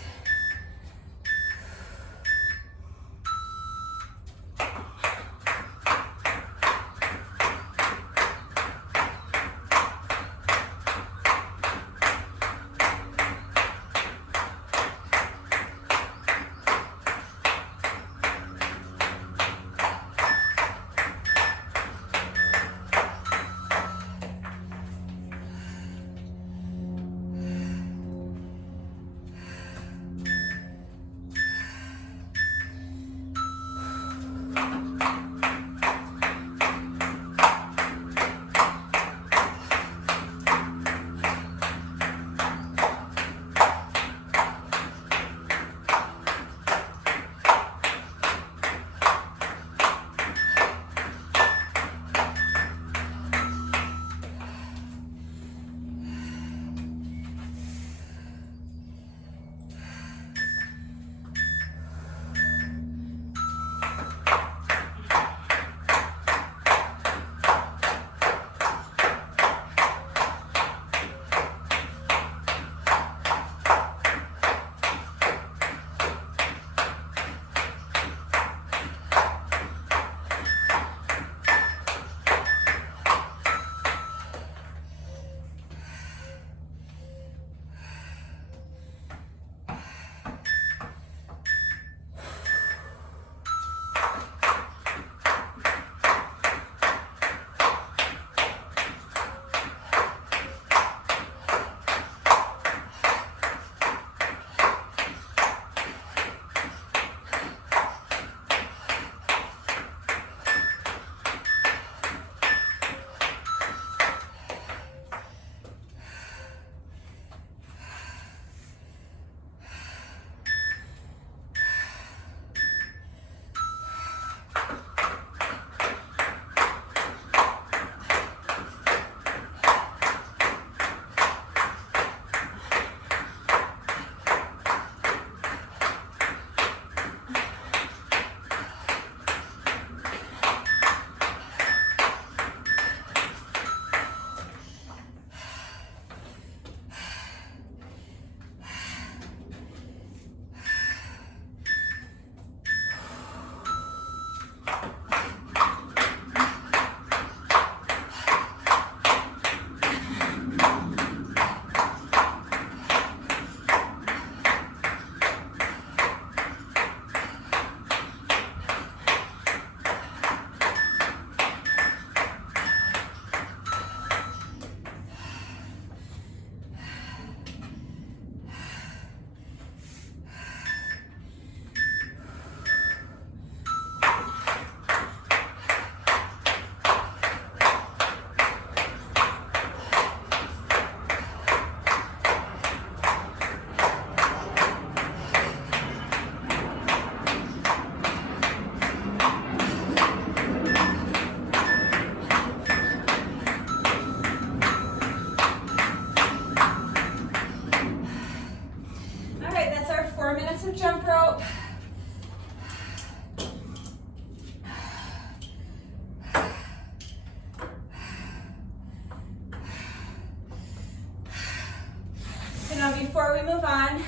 before we move on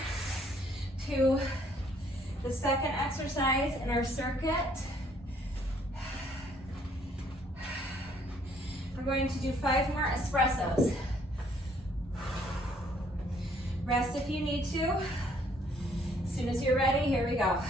to the second exercise in our circuit, we're going to do 5 more espressos. Rest if you need to. As soon as you're ready, here we go.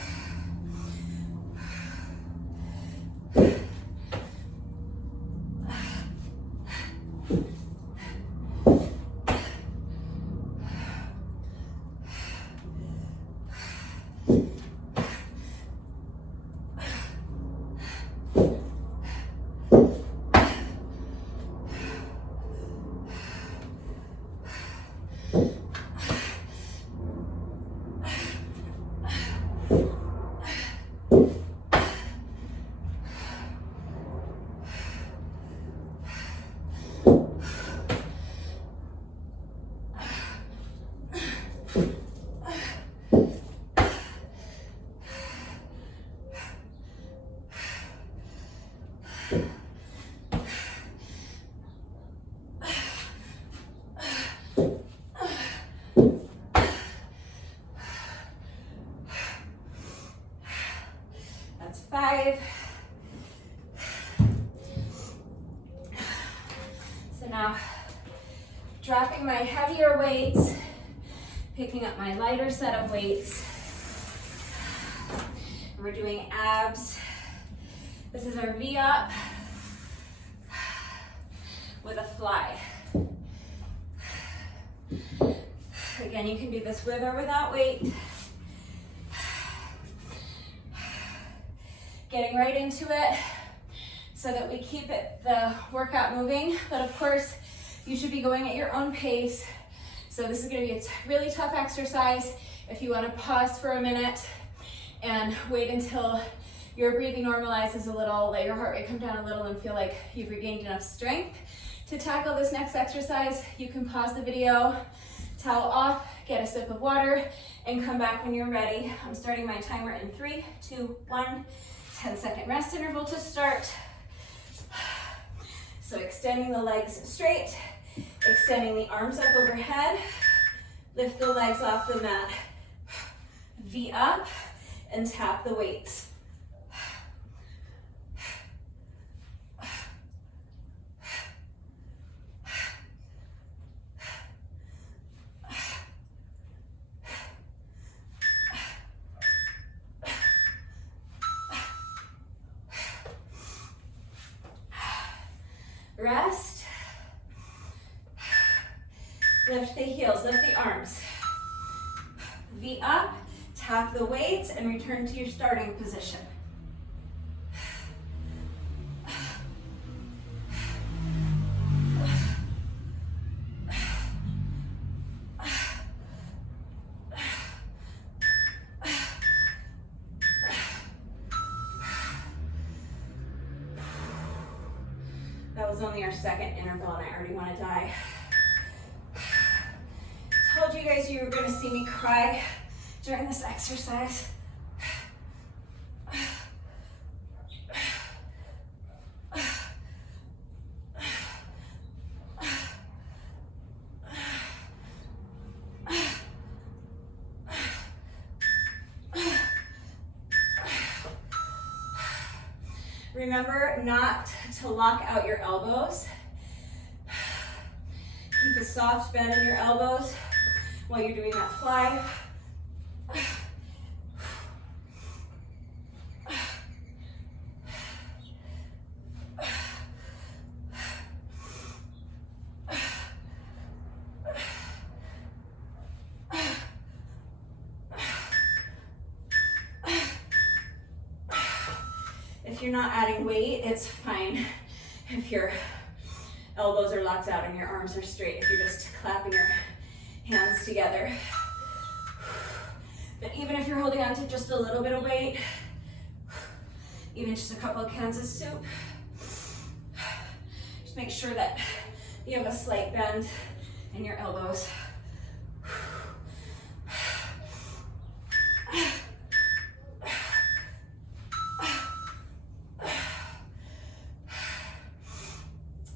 That's 5. So now, dropping my heavier weights, picking up my lighter set of weights. We're doing abs. This is our V up with a fly. Again, you can do this with or without weight. Getting right into it so that we keep the workout moving. But of course, you should be going at your own pace. So this is gonna be a really tough exercise. If you wanna pause for a minute and wait until your breathing normalizes a little, let your heart rate come down a little and feel like you've regained enough strength to tackle this next exercise, you can pause the video, towel off, get a sip of water, and come back when you're ready. I'm starting my timer in 3, 2, 1. 10-second rest interval to start. So extending the legs straight, extending the arms up overhead, lift the legs off the mat, V up, and tap the weights. Rest. Lift the heels, lift the arms. V up, tap the weights, and return to your starting position. That was only our second interval and I already want to die. Told you guys you were going to see me cry during this exercise. Remember not to lock out your elbows. Keep a soft bend in your elbows while you're doing that fly. If you're not adding weight, it's fine if your elbows are locked out and your arms are straight, if you're just clapping your hands together. But even if you're holding on to just a little bit of weight, even just a couple of cans of soup, just make sure that you have a slight bend in your elbows.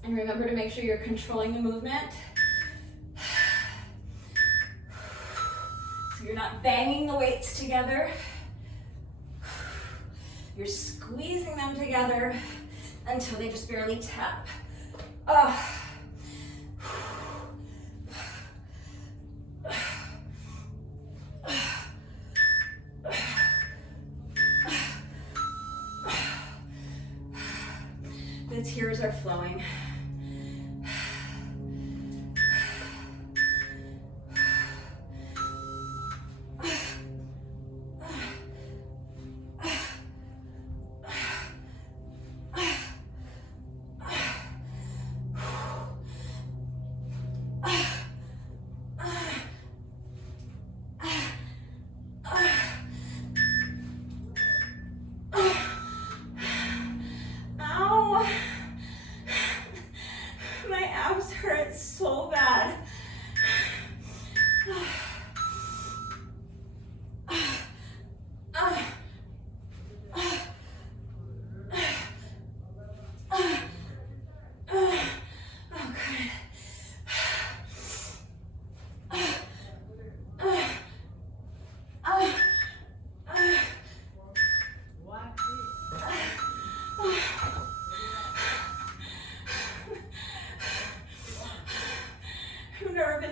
And remember to make sure you're controlling the movement. not banging the weights together. You're squeezing them together until they just barely tap. The tears are flowing.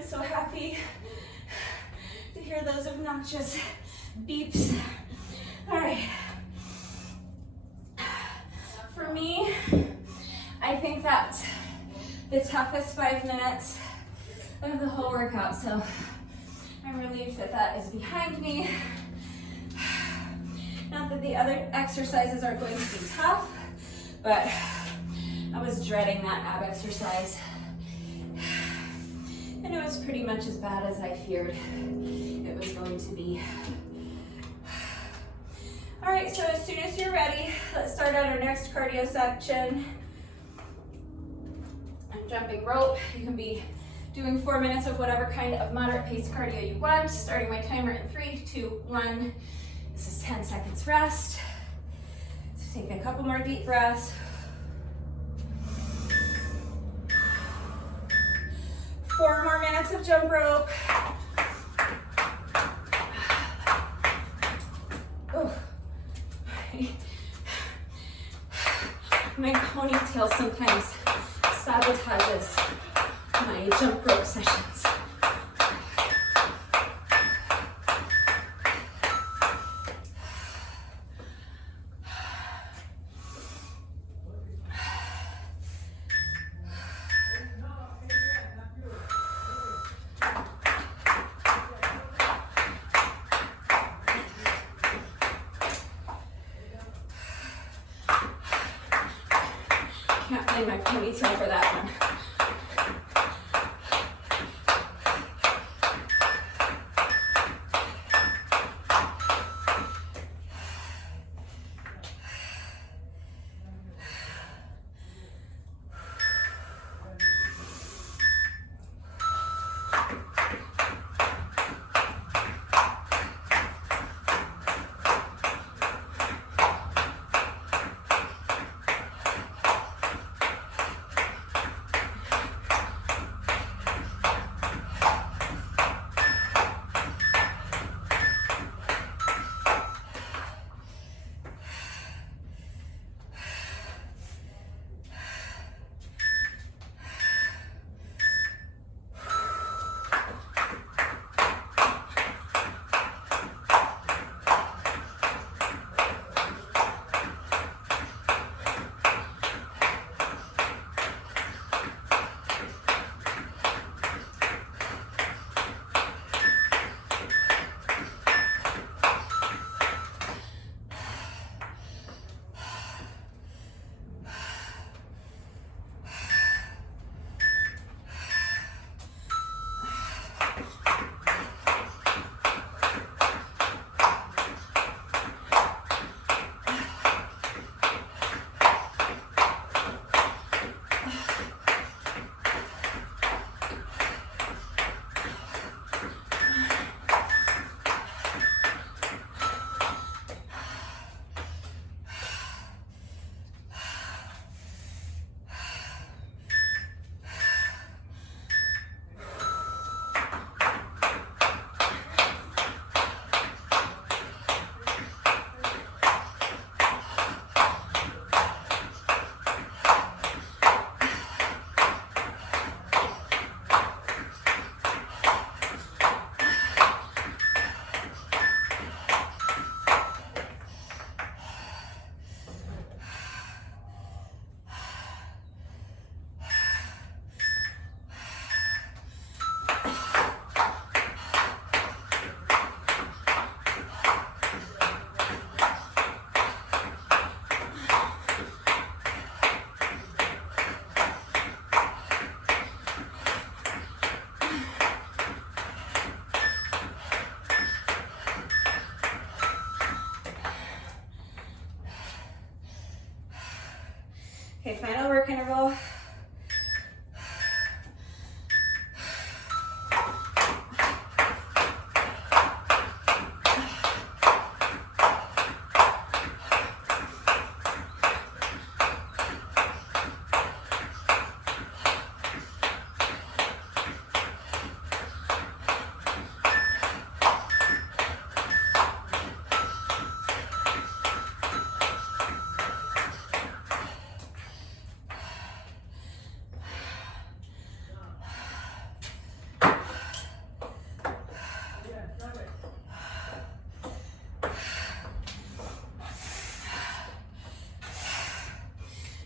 So happy to hear those obnoxious beeps. All right. For me, I think that's the toughest 5 minutes of the whole workout. So I'm relieved that that is behind me. Not that the other exercises are going to be tough, but I was dreading that ab exercise. And it was pretty much as bad as I feared it was going to be. All right, so as soon as you're ready, let's start out our next cardio section. I'm jumping rope. You can be doing 4 minutes of whatever kind of moderate pace cardio you want. Starting my timer in 3, 2, 1. This is 10 seconds rest. So take a couple more deep breaths. 4 more minutes of jump rope. Oh. My ponytail sometimes sabotages my jump rope sessions. Can't blame my ponytail for that one. Okay, final work interval.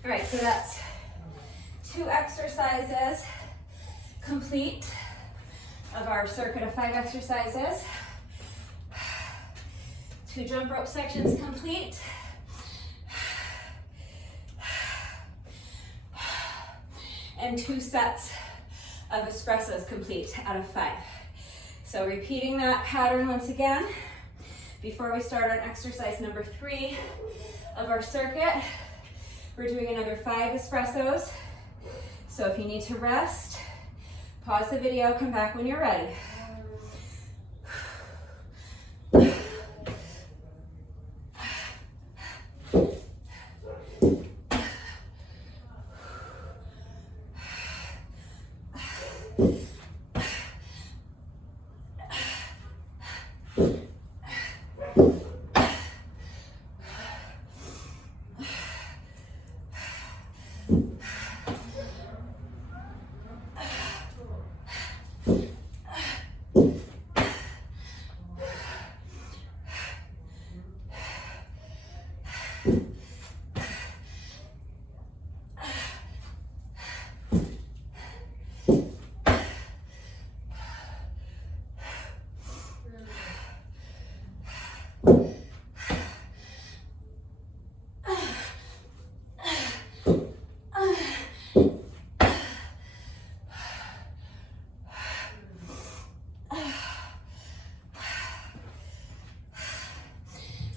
All right, so that's 2 exercises complete of our circuit of 5 exercises. 2 jump rope sections complete. And 2 sets of espressos complete out of 5. So repeating that pattern once again before we start on exercise number 3 of our circuit. We're doing another 5 espressos. So if you need to rest, pause the video, come back when you're ready.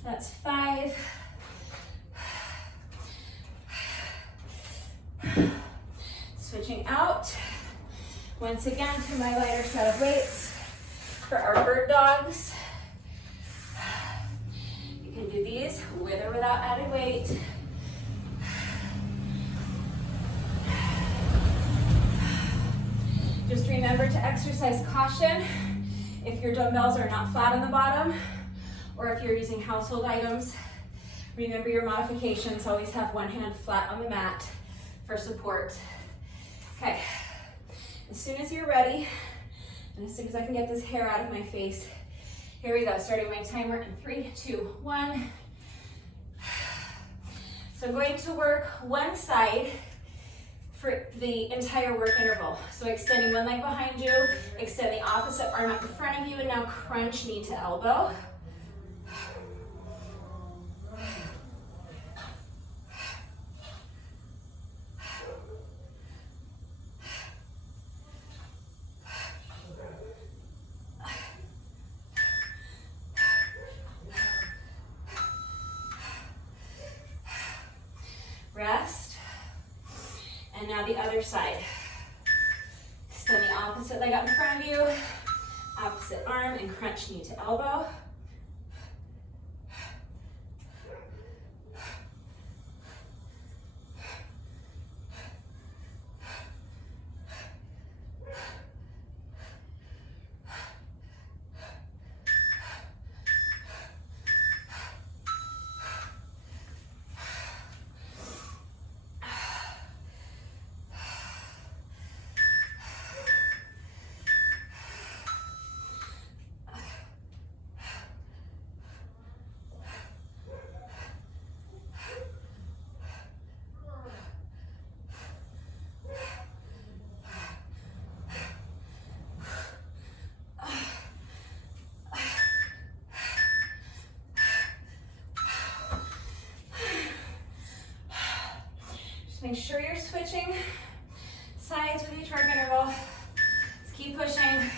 That's 5. Switching out once again to my lighter set of weights for our bird dogs. You can do these with or without added weight. Just remember to exercise caution if your dumbbells are not flat on the bottom, or if you're using household items. Remember your modifications, always have one hand flat on the mat for support. Okay, as soon as you're ready, and as soon as I can get this hair out of my face, here we go, starting my timer in 3, 2, 1. So I'm going to work one side for the entire work interval. So extending one leg behind you, extend the opposite arm up in front of you, and now crunch knee to elbow. Rest. And now the other side. Extend the opposite leg up in front of you, opposite arm, and crunch knee to elbow. Make sure you're switching sides with each work interval. Just keep pushing.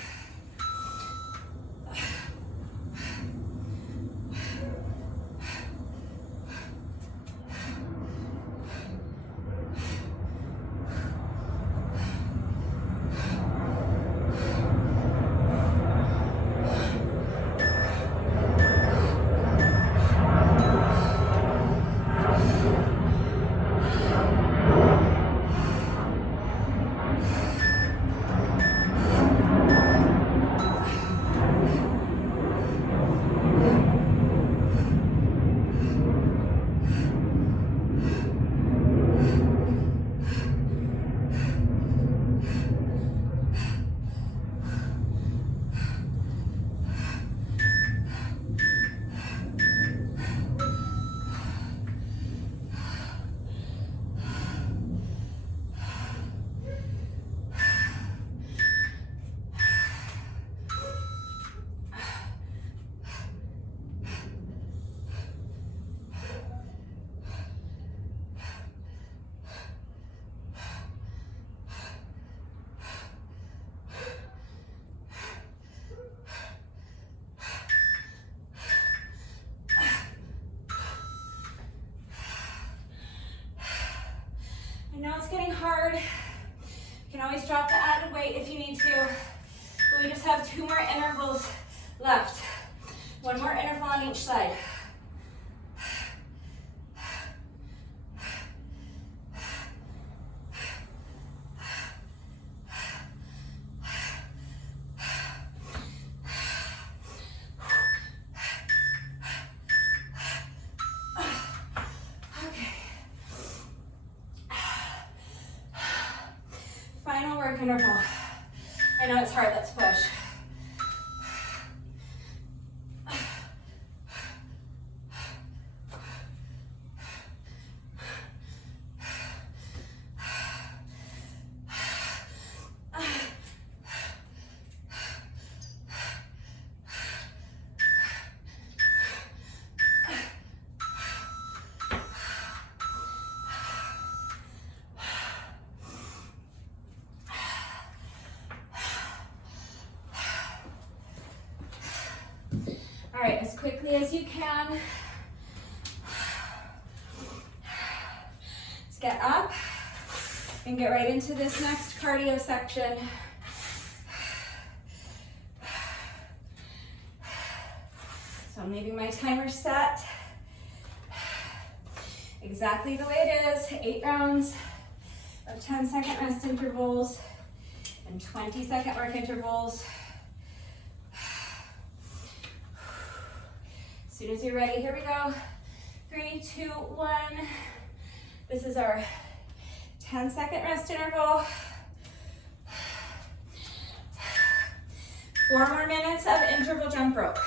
it's getting hard. You can always drop the added weight if you need to. But we just have 2 more intervals left. 1 more interval on each side. Final work interval. I know it's hard, let's push. All right, as quickly as you can. Let's get up and get right into this next cardio section. So I'm leaving my timer set exactly the way it is. 8 rounds of 10-second rest intervals and 20-second work intervals. As soon as you're ready, here we go. 3, 2, 1. This is our 10-second rest interval. 4 more minutes of interval jump rope.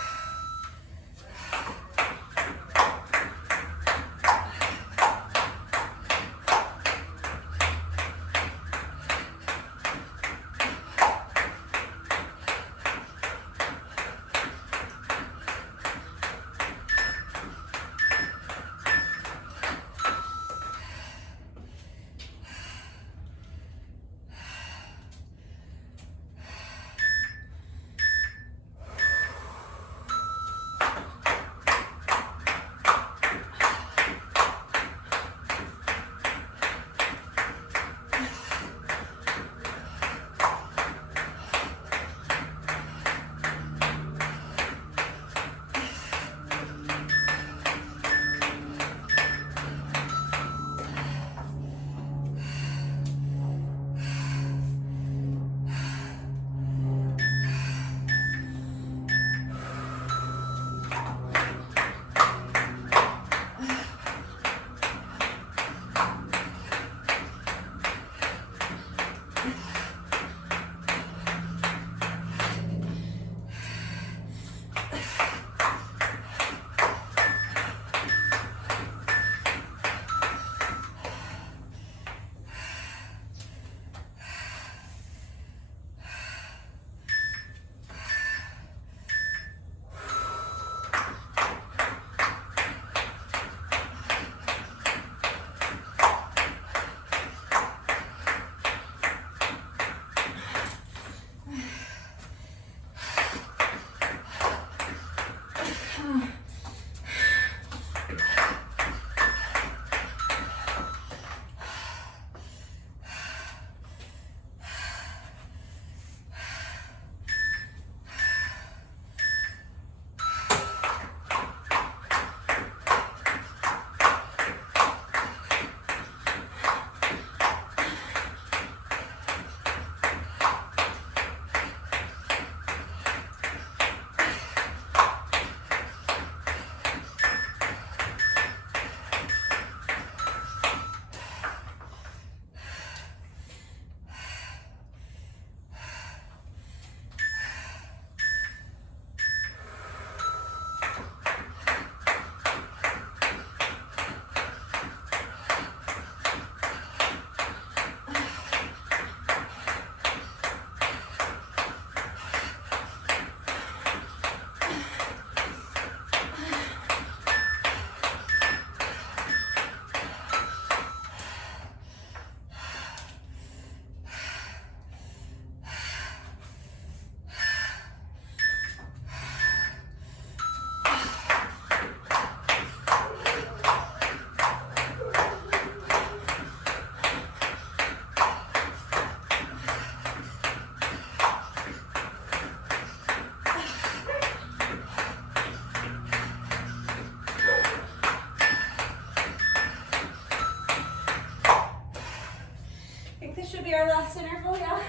this should be our last interval, yeah?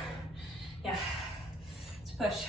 Yeah. Let's push.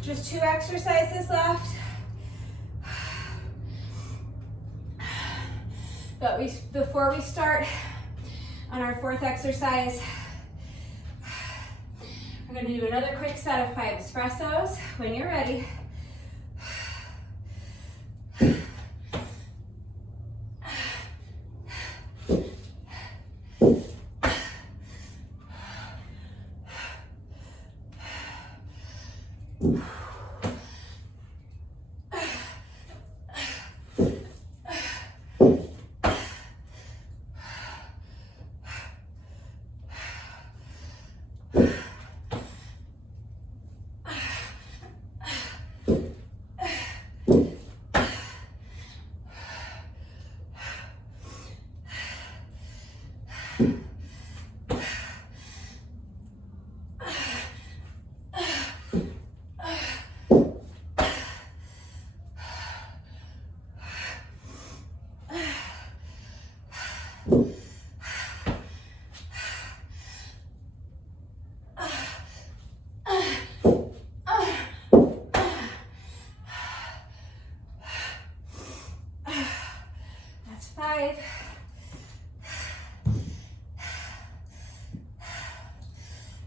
Just 2 exercises left. But before we start on our 4th exercise, we're going to do another quick set of 5 espressos. When you're ready. That's 5.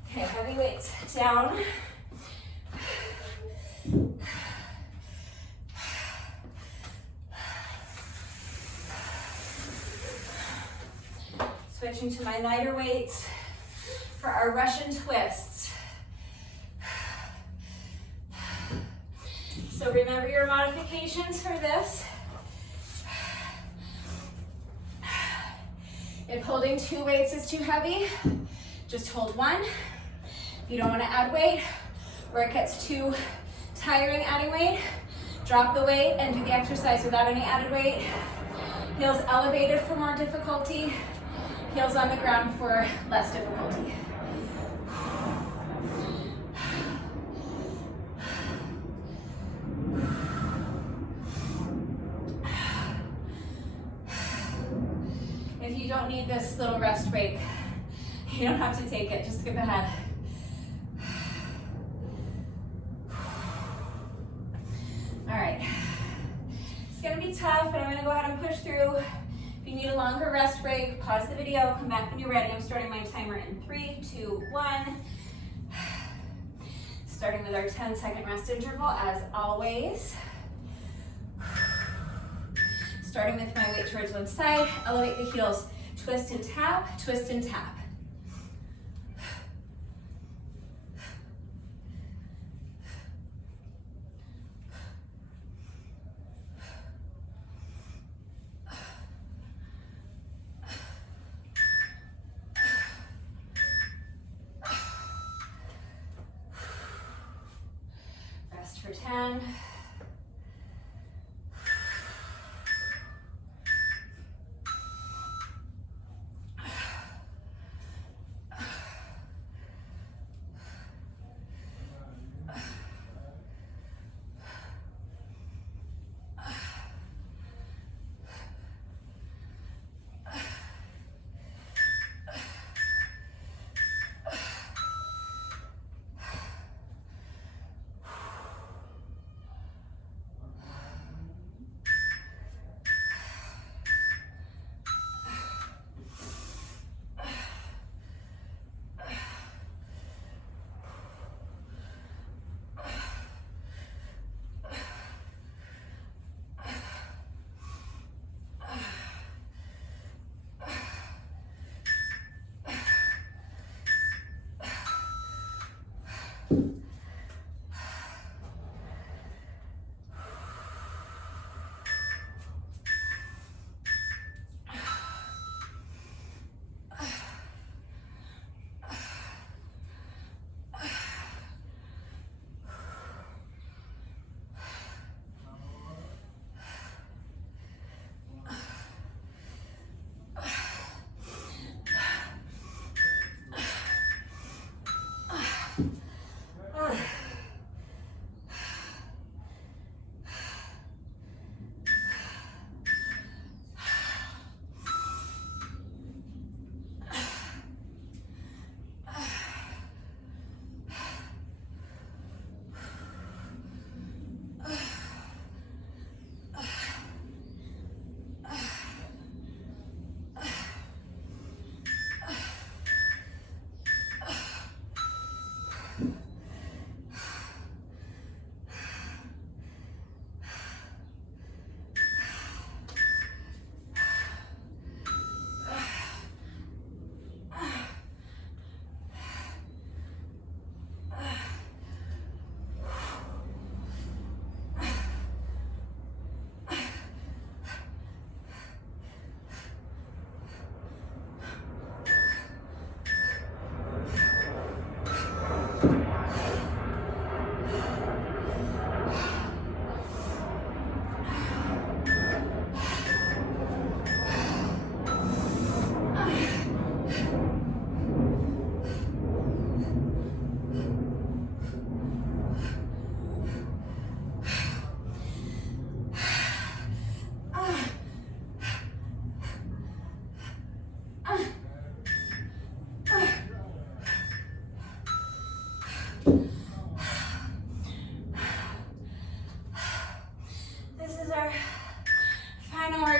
Okay, heavy weights down. Switching to my lighter weights for our Russian twists. So remember your modifications for this. If holding 2 weights is too heavy, just hold 1. If you don't want to add weight, or it gets too tiring adding weight, drop the weight and do the exercise without any added weight. Heels elevated for more difficulty. Heels on the ground for less difficulty. If you don't need this little rest break, you don't have to take it, just skip ahead. All right, it's gonna be tough, but I'm gonna go ahead and push through. If you need a longer rest break, pause the video, come back when you're ready. I'm starting my timer in 3, 2, 1. Starting with our 10-second rest interval as always. Starting with my weight towards one side, elevate the heels, twist and tap, twist and tap. Rest for 10.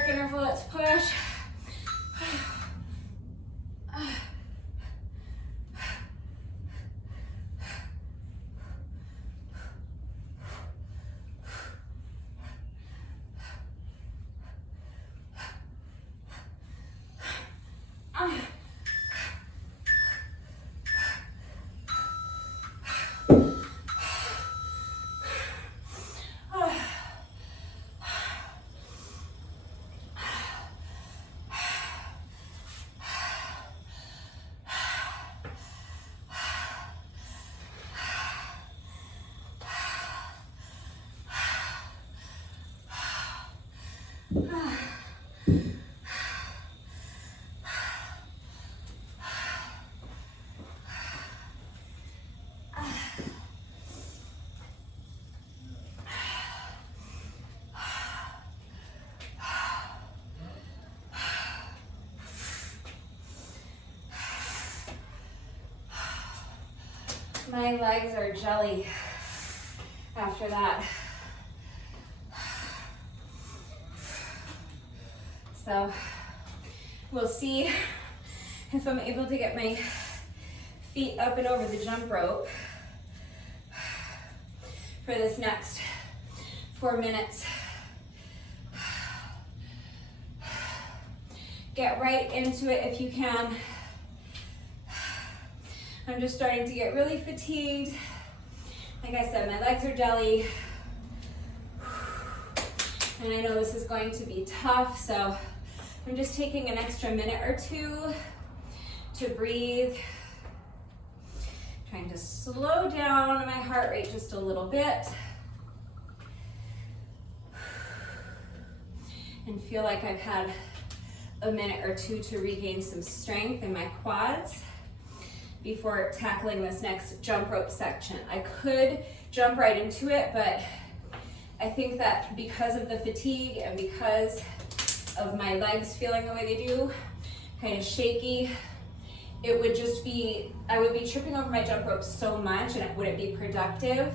Interval, let's push. My legs are jelly after that. So we'll see if I'm able to get my feet up and over the jump rope for this next 4 minutes. Get right into it if you can. I'm just starting to get really fatigued. Like I said, my legs are jelly. And I know this is going to be tough, so I'm just taking an extra minute or two to breathe. Trying to slow down my heart rate just a little bit. And feel like I've had a minute or two to regain some strength in my quads before tackling this next jump rope section. I could jump right into it, but I think that because of the fatigue and because of my legs feeling the way they do, kind of shaky, it would just be, I would be tripping over my jump rope so much and it wouldn't be productive.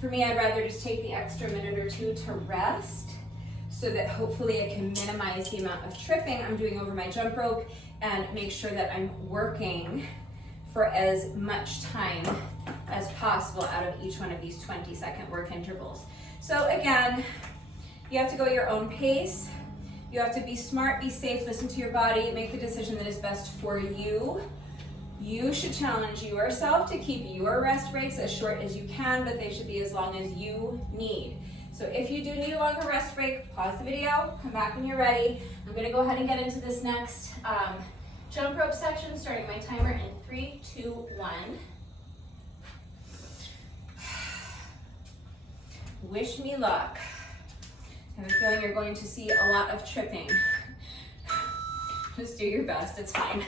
For me, I'd rather just take the extra minute or two to rest so that hopefully I can minimize the amount of tripping I'm doing over my jump rope and make sure that I'm working for as much time as possible out of each one of these 20-second work intervals. So again, you have to go at your own pace. You have to be smart, be safe, listen to your body, make the decision that is best for you. You should challenge yourself to keep your rest breaks as short as you can, but they should be as long as you need. So if you do need a longer rest break, pause the video, come back when you're ready. I'm gonna go ahead and get into this next jump rope section, starting my timer in 3, 2, 1. Wish me luck. I have a feeling you're going to see a lot of tripping. Just do your best, it's fine.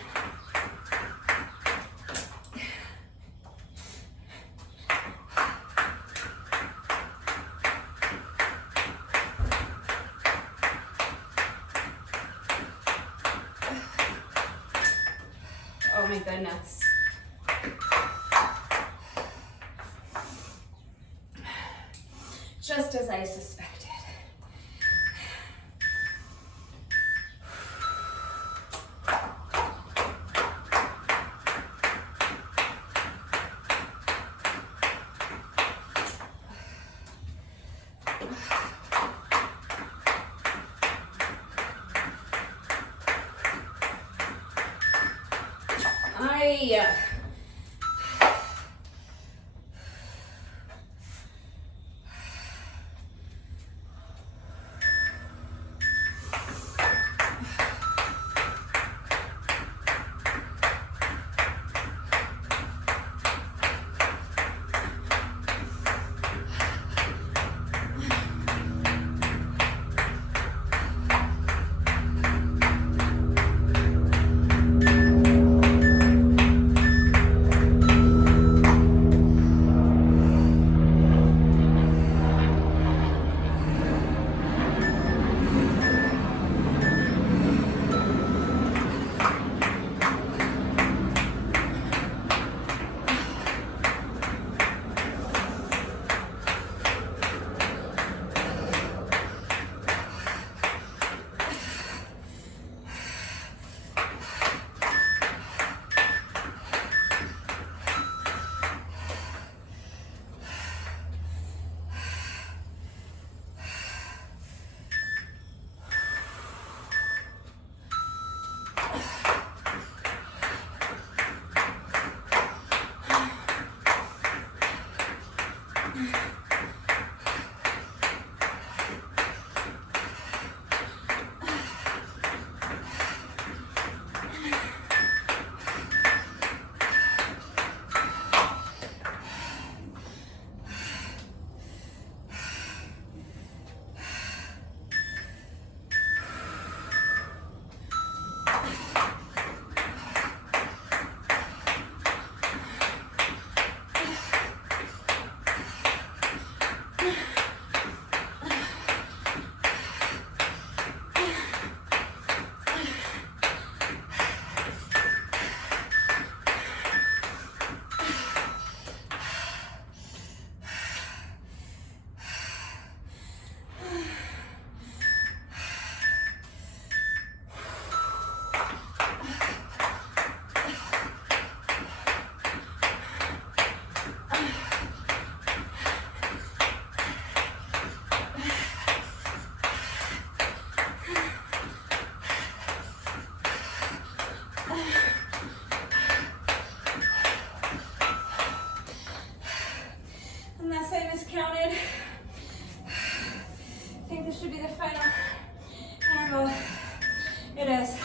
Oh my goodness. Just as I suspected.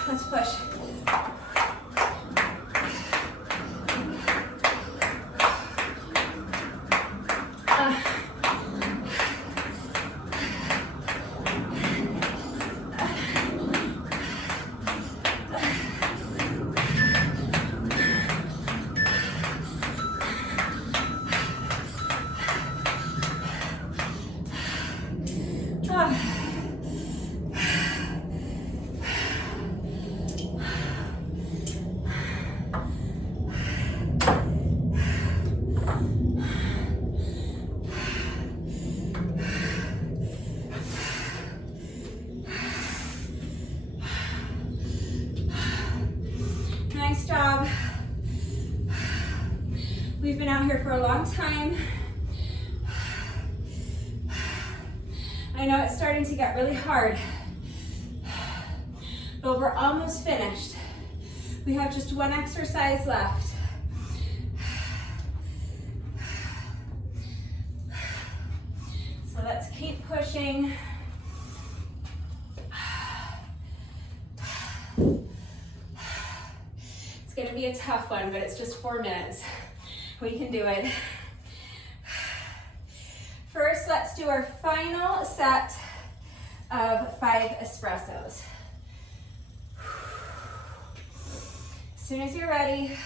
Let's push. Nice job. We've been out here for a long time. I know it's starting to get really hard, but we're almost finished. We have just one exercise left. pushing. It's gonna be a tough one, but it's just 4 minutes. We can do it. First, let's do our final set of 5 espressos. As soon as you're ready,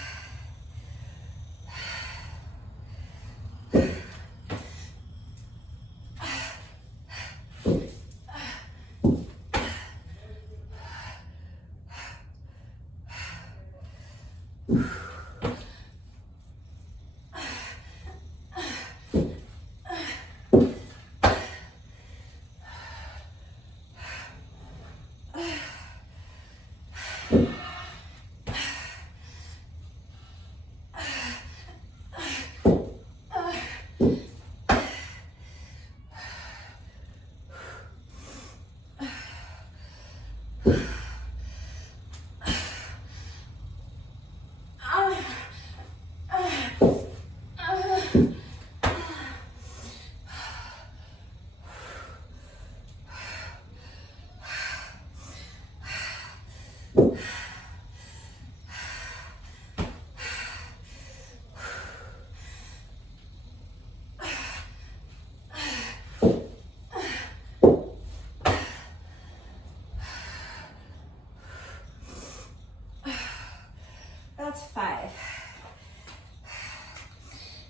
that's 5.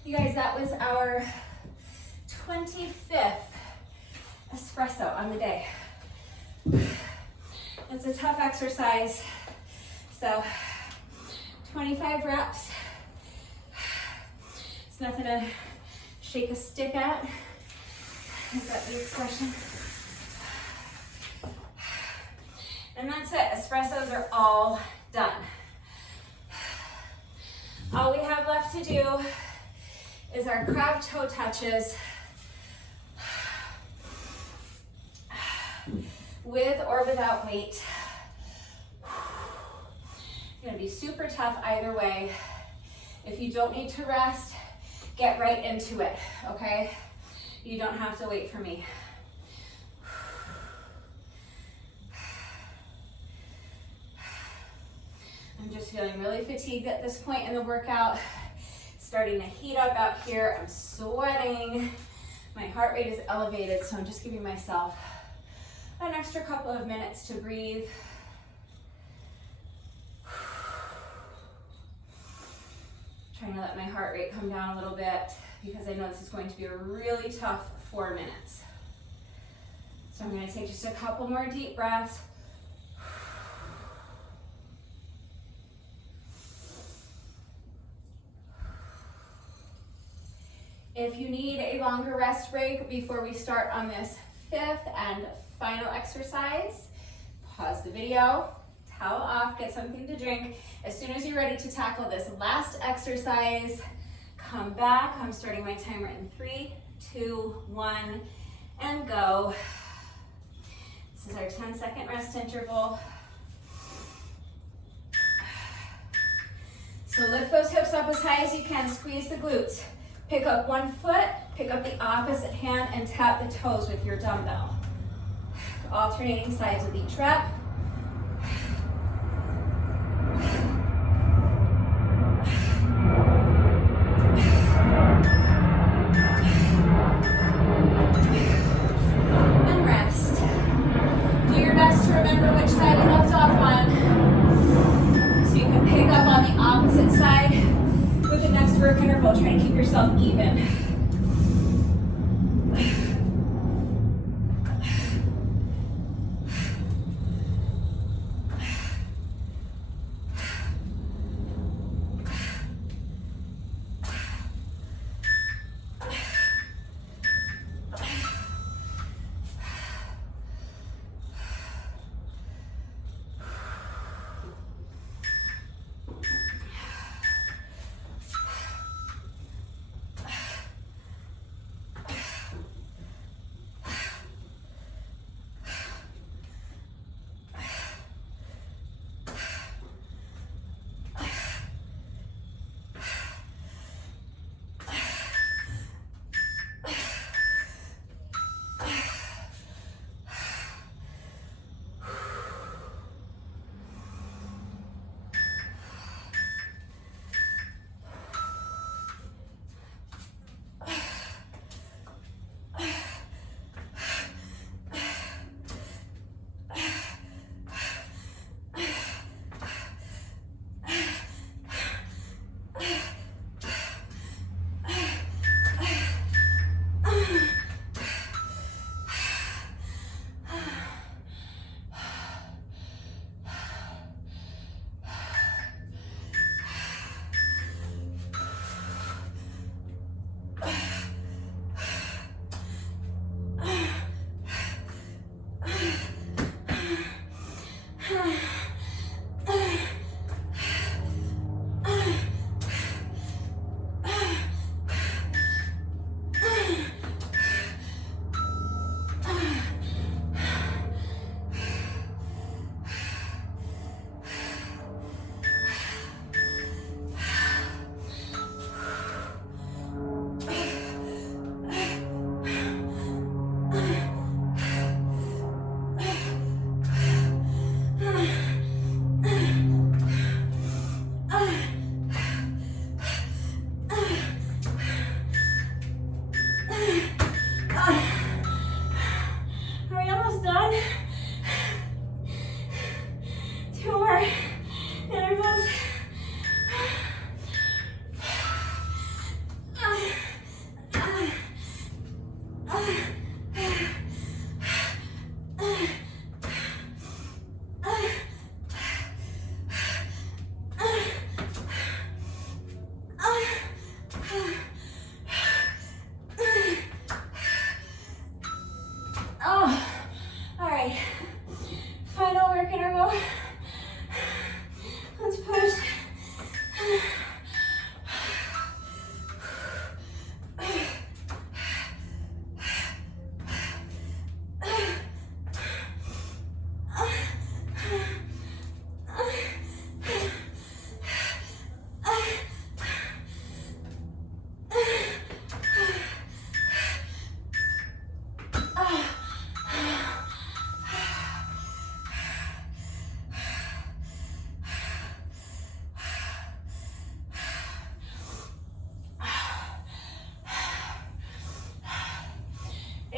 You guys, that was our 25th espresso on the day. It's a tough exercise, so 25 reps. It's nothing to shake a stick at. Is that the expression? And that's it. Espressos are all done. All we have left to do is our crab toe touches with or without weight. It's gonna be super tough either way. If you don't need to rest, get right into it, okay? You don't have to wait for me. I'm just feeling really fatigued at this point in the workout. It's starting to heat up out here. I'm sweating. My heart rate is elevated, so I'm just giving myself an extra couple of minutes to breathe. Trying to let my heart rate come down a little bit because I know this is going to be a really tough 4 minutes. So I'm going to take just a couple more deep breaths. If you need a longer rest break before we start on this 5th and final exercise, pause the video, towel off, get something to drink. As soon as you're ready to tackle this last exercise, come back. I'm starting my timer in 3, 2, 1, and go. This is our 10-second rest interval. So lift those hips up as high as you can, squeeze the glutes. Pick up one foot, pick up the opposite hand, and tap the toes with your dumbbell. Alternating sides with each rep. And rest. Do your best to remember which side you left off on. So you can pick up on the opposite side with the next work interval. Try to keep yourself even.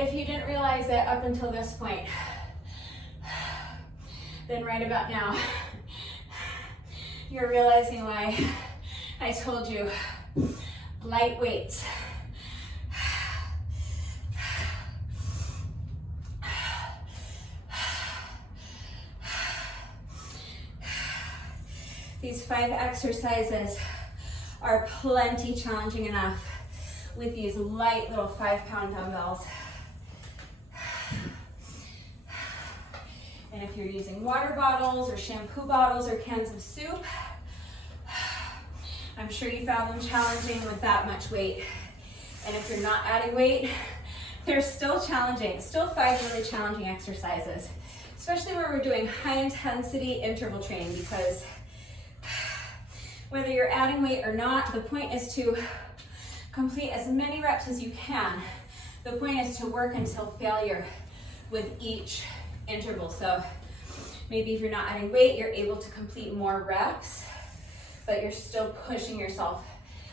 If you didn't realize it up until this point, then right about now, you're realizing why I told you light weights. These 5 exercises are plenty challenging enough with these light little 5-pound dumbbells. And if you're using water bottles or shampoo bottles or cans of soup, I'm sure you found them challenging with that much weight. And if you're not adding weight, they're still challenging. Still 5 really challenging exercises, especially when we're doing high intensity interval training, because whether you're adding weight or not, the point is to complete as many reps as you can. The point is to work until failure with each interval. So maybe if you're not adding weight, you're able to complete more reps, but you're still pushing yourself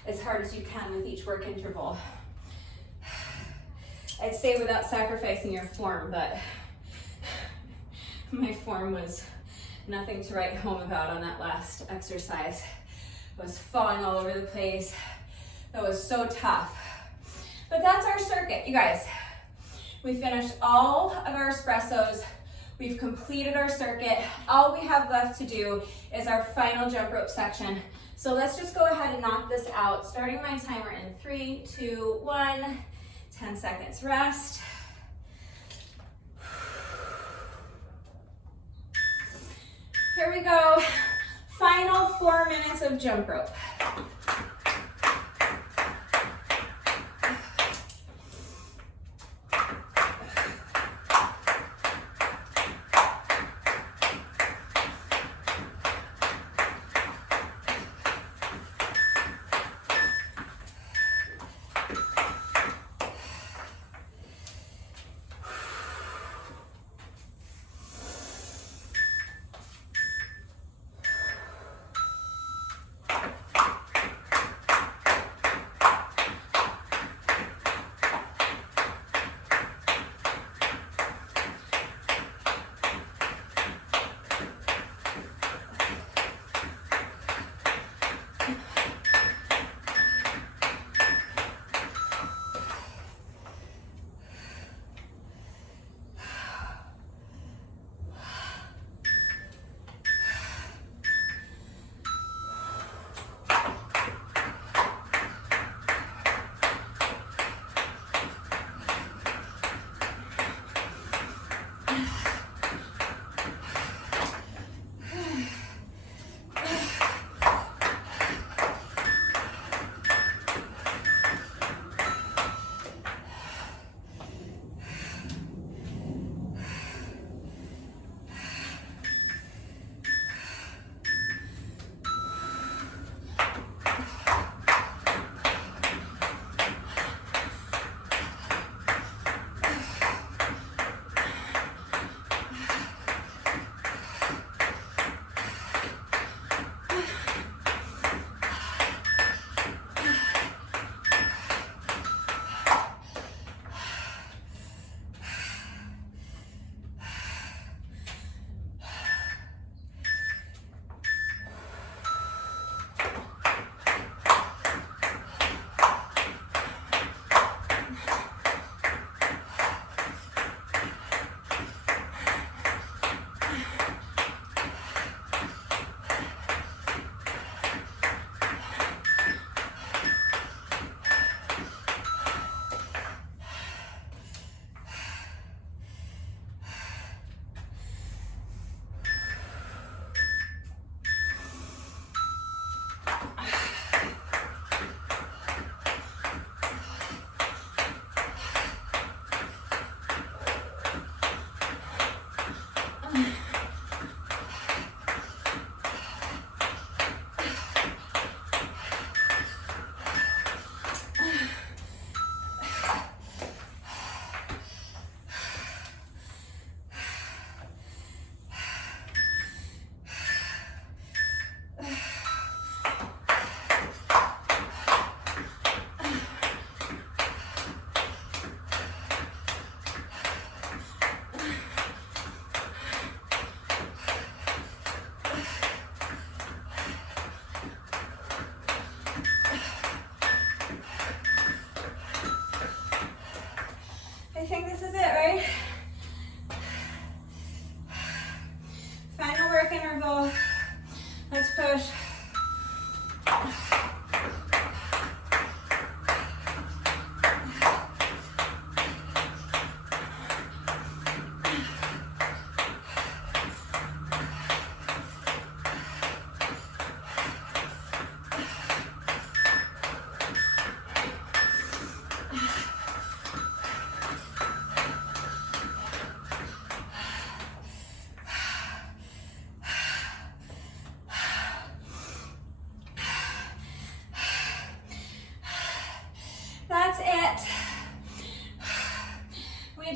as hard as you can with each work interval. I'd say without sacrificing your form, but my form was nothing to write home about on that last exercise. I was falling all over the place. That was so tough. But that's our circuit, you guys. We finished all of our espressos. We've completed our circuit. All we have left to do is our final jump rope section. So let's just go ahead and knock this out. Starting my timer in 3, 2, 1. 10 seconds rest. Here we go. Final 4 minutes of jump rope.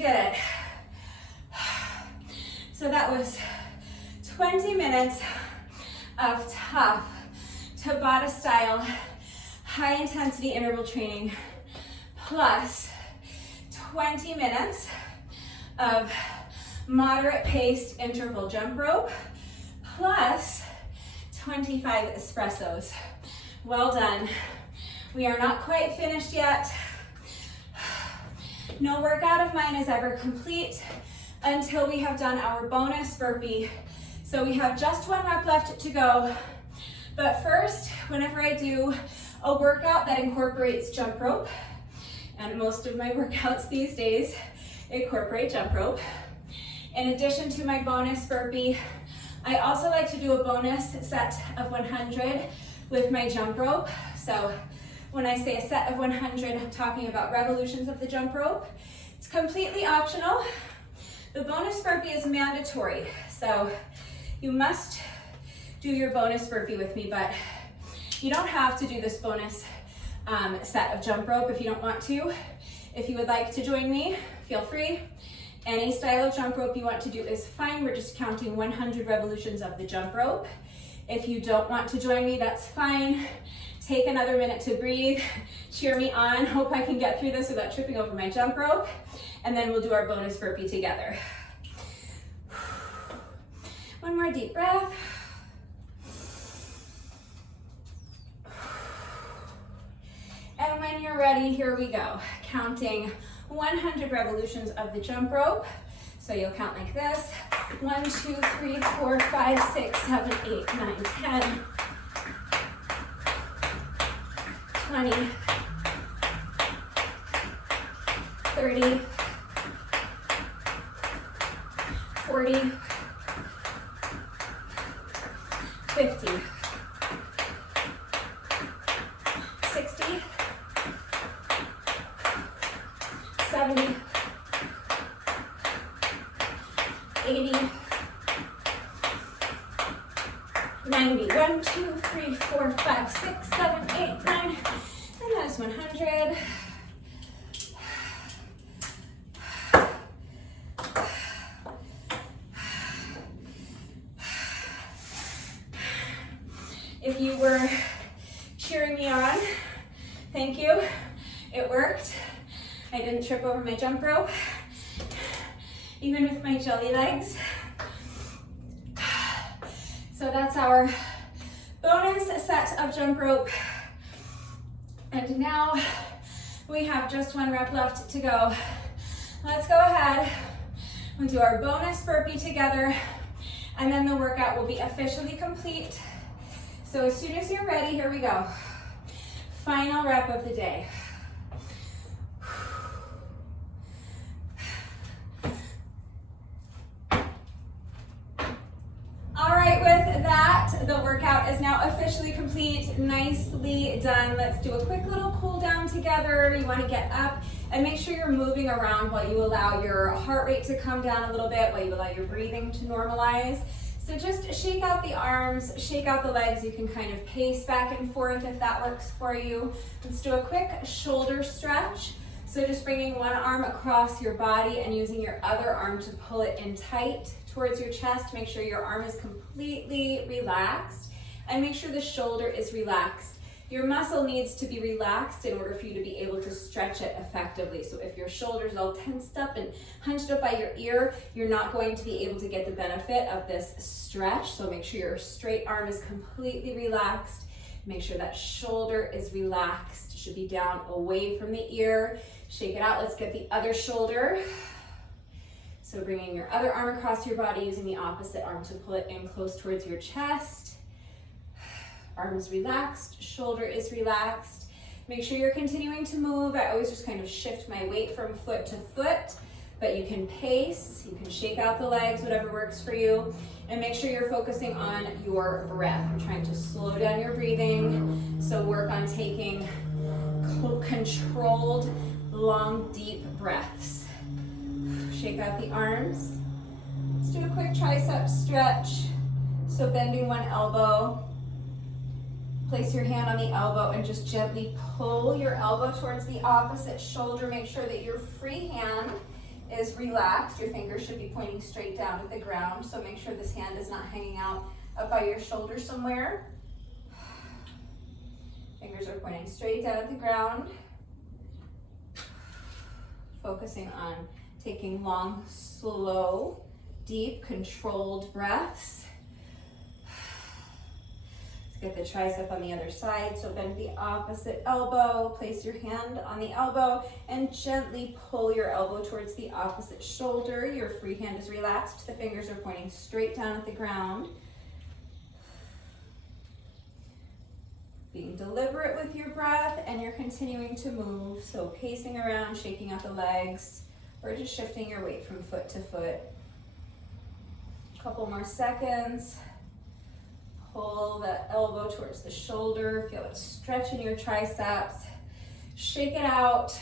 did it. So that was 20 minutes of tough Tabata style, high intensity interval training, plus 20 minutes of moderate paced interval jump rope, plus 25 espressos. Well done. We are not quite finished yet. No workout of mine is ever complete until we have done our bonus burpee. So we have just 1 rep left to go. But first, whenever I do a workout that incorporates jump rope, and most of my workouts these days incorporate jump rope, in addition to my bonus burpee, I also like to do a bonus set of 100 with my jump rope. So when I say a set of 100, I'm talking about revolutions of the jump rope. It's completely optional. The bonus burpee is mandatory, so you must do your bonus burpee with me, but you don't have to do this bonus set of jump rope if you don't want to. If you would like to join me, feel free. Any style of jump rope you want to do is fine. We're just counting 100 revolutions of the jump rope. If you don't want to join me, that's fine. Take another minute to breathe, cheer me on. Hope I can get through this without tripping over my jump rope. And then we'll do our bonus burpee together. One more deep breath. And when you're ready, here we go. Counting 100 revolutions of the jump rope. So you'll count like this. 1, 2, 3, 4, 5, 6, 7, 8, 9, 10, 20, 30, 40, 50, 60, 70, 80, 90, 1, 2, 3, 4, 5, 6, 7, 8, 9, and that's 100. If you were cheering me on, thank you. It worked. I didn't trip over my jump rope, even with my jelly legs. So that's our bonus set of jump rope. And now we have just 1 rep left to go. Let's go ahead and do our bonus burpee together, and then the workout will be officially complete. So as soon as you're ready, here we go. Final rep of the day. All right, with that, the workout is now officially complete. Nicely done. Let's do a quick little cool down together. You want to get up and make sure you're moving around while you allow your heart rate to come down a little bit, while you allow your breathing to normalize. So just shake out the arms, shake out the legs. You can kind of pace back and forth if that works for you. Let's do a quick shoulder stretch. So just bringing one arm across your body and using your other arm to pull it in tight towards your chest. Make sure your arm is completely relaxed and make sure the shoulder is relaxed. Your muscle needs to be relaxed in order for you to be able to stretch it effectively. So if your shoulder's all tensed up and hunched up by your ear, you're not going to be able to get the benefit of this stretch. So make sure your straight arm is completely relaxed. Make sure that shoulder is relaxed. It should be down away from the ear. Shake it out. Let's get the other shoulder. So bringing your other arm across your body, using the opposite arm to pull it in close towards your chest. Arm is relaxed, shoulder is relaxed. Make sure you're continuing to move. I always just kind of shift my weight from foot to foot, but you can pace, you can shake out the legs, whatever works for you. And make sure you're focusing on your breath. I'm trying to slow down your breathing. So work on taking controlled, long, deep breaths. Shake out the arms. Let's do a quick tricep stretch. So bending one elbow. Place your hand on the elbow and just gently pull your elbow towards the opposite shoulder. Make sure that your free hand is relaxed. Your fingers should be pointing straight down at the ground, so make sure this hand is not hanging out up by your shoulder somewhere. Fingers are pointing straight down at the ground. Focusing on taking long, slow, deep, controlled breaths. Let's get the tricep on the other side. So bend the opposite elbow, place your hand on the elbow, and gently pull your elbow towards the opposite shoulder. Your free hand is relaxed. The fingers are pointing straight down at the ground. Being deliberate with your breath, and you're continuing to move. So pacing around, shaking out the legs, or just shifting your weight from foot to foot. A couple more seconds. Pull the elbow towards the shoulder. Feel it stretch in your triceps. Shake it out.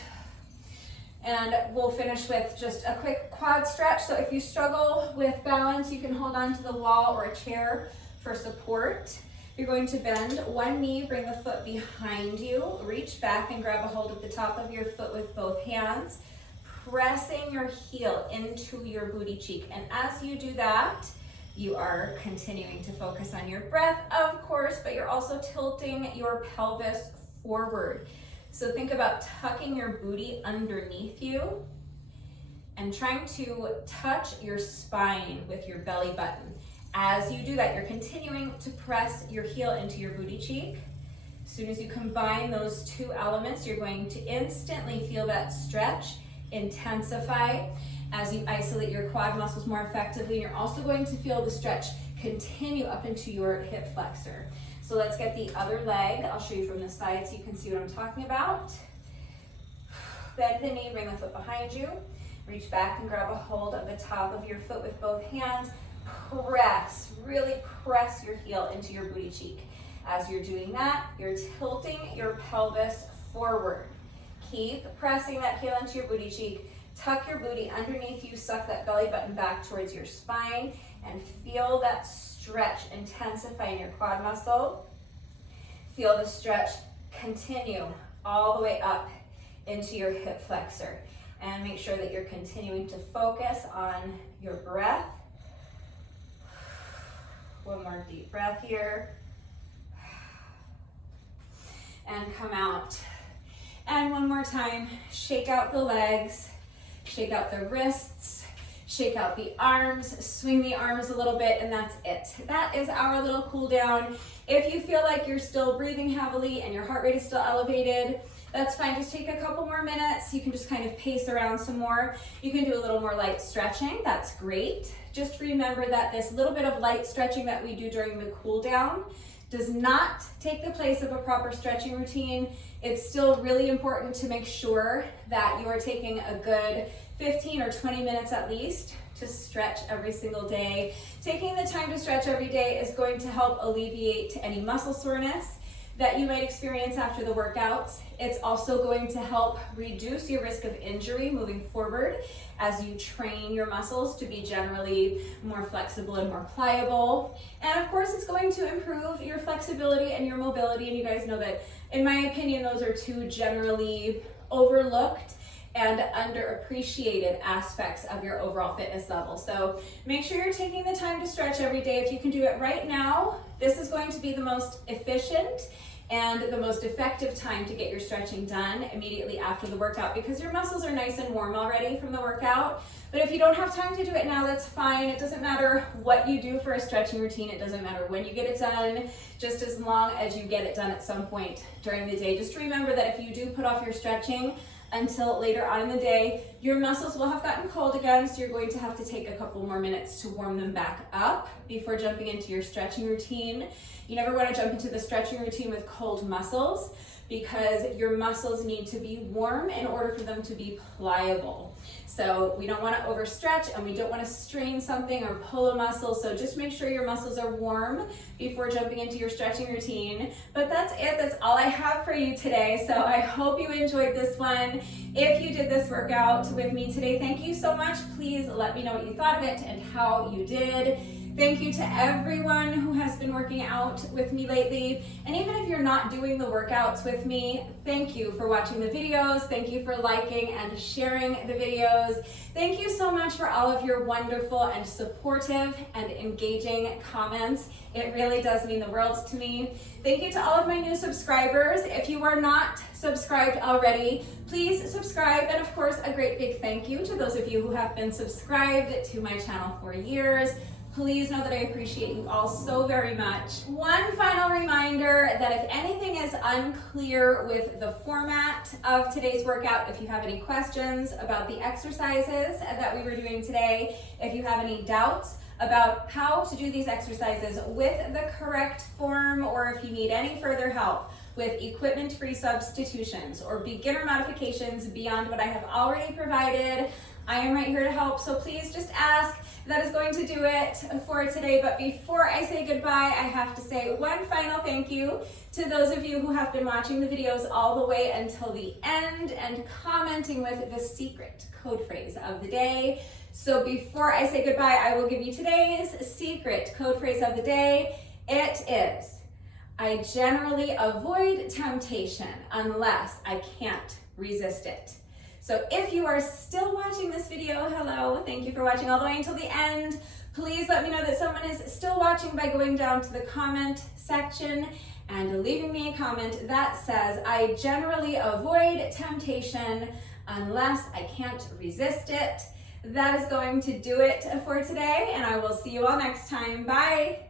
And we'll finish with just a quick quad stretch. So if you struggle with balance, you can hold on to the wall or a chair for support. You're going to bend one knee, bring the foot behind you, reach back and grab a hold of the top of your foot with both hands, pressing your heel into your booty cheek. And as you do that, you are continuing to focus on your breath, of course, but you're also tilting your pelvis forward. So think about tucking your booty underneath you and trying to touch your spine with your belly button. As you do that, you're continuing to press your heel into your booty cheek. As soon as you combine those two elements, you're going to instantly feel that stretch intensify as you isolate your quad muscles more effectively. You're also going to feel the stretch continue up into your hip flexor. So let's get the other leg. I'll show you from the side so you can see what I'm talking about. Bend the knee, bring the foot behind you. Reach back and grab a hold of the top of your foot with both hands. Press, really press your heel into your booty cheek. As you're doing that, you're tilting your pelvis forward. Keep pressing that heel into your booty cheek. Tuck your booty underneath you, suck that belly button back towards your spine, and feel that stretch intensify in your quad muscle. Feel the stretch continue all the way up into your hip flexor. And make sure that you're continuing to focus on your breath. One more deep breath here. And come out. And one more time, shake out the legs, shake out the wrists, shake out the arms, swing the arms a little bit, and that's it. That is our little cool down. If you feel like you're still breathing heavily and your heart rate is still elevated, that's fine. Just take a couple more minutes. You can just kind of pace around some more. You can do a little more light stretching. That's great. Just remember that this little bit of light stretching that we do during the cool down does not take the place of a proper stretching routine. It's still really important to make sure that you are taking a good 15 or 20 minutes at least to stretch every single day. Taking the time to stretch every day is going to help alleviate any muscle soreness that you might experience after the workouts. It's also going to help reduce your risk of injury moving forward as you train your muscles to be generally more flexible and more pliable. And of course, it's going to improve your flexibility and your mobility. And you guys know that, in my opinion, those are two generally overlooked and underappreciated aspects of your overall fitness level. So make sure you're taking the time to stretch every day. If you can do it right now, this is going to be the most efficient and the most effective time to get your stretching done immediately after the workout, because your muscles are nice and warm already from the workout. But if you don't have time to do it now, that's fine. It doesn't matter what you do for a stretching routine. It doesn't matter when you get it done, just as long as you get it done at some point during the day. Just remember that if you do put off your stretching until later on in the day, your muscles will have gotten cold again, so you're going to have to take a couple more minutes to warm them back up before jumping into your stretching routine. You never want to jump into the stretching routine with cold muscles, because your muscles need to be warm in order for them to be pliable. So we don't want to overstretch, and we don't want to strain something or pull a muscle. So just make sure your muscles are warm before jumping into your stretching routine. But that's it. That's all I have for you today. So I hope you enjoyed this one. If you did this workout with me today, thank you so much. Please let me know what you thought of it and how you did. Thank you to everyone who has been working out with me lately. And even if you're not doing the workouts with me, thank you for watching the videos. Thank you for liking and sharing the videos. Thank you so much for all of your wonderful and supportive and engaging comments. It really does mean the world to me. Thank you to all of my new subscribers. If you are not subscribed already, please subscribe. And of course, a great big thank you to those of you who have been subscribed to my channel for years. Please know that I appreciate you all so very much. One final reminder that if anything is unclear with the format of today's workout, if you have any questions about the exercises that we were doing today, if you have any doubts about how to do these exercises with the correct form, or if you need any further help with equipment-free substitutions or beginner modifications beyond what I have already provided, I am right here to help, so please just ask. That is going to do it for today, but before I say goodbye, I have to say one final thank you to those of you who have been watching the videos all the way until the end and commenting with the secret code phrase of the day. So before I say goodbye, I will give you today's secret code phrase of the day. It is, I generally avoid temptation unless I can't resist it. So if you are still watching this video, hello, thank you for watching all the way until the end. Please let me know that someone is still watching by going down to the comment section and leaving me a comment that says, I generally avoid temptation unless I can't resist it. That is going to do it for today, and I will see you all next time. Bye.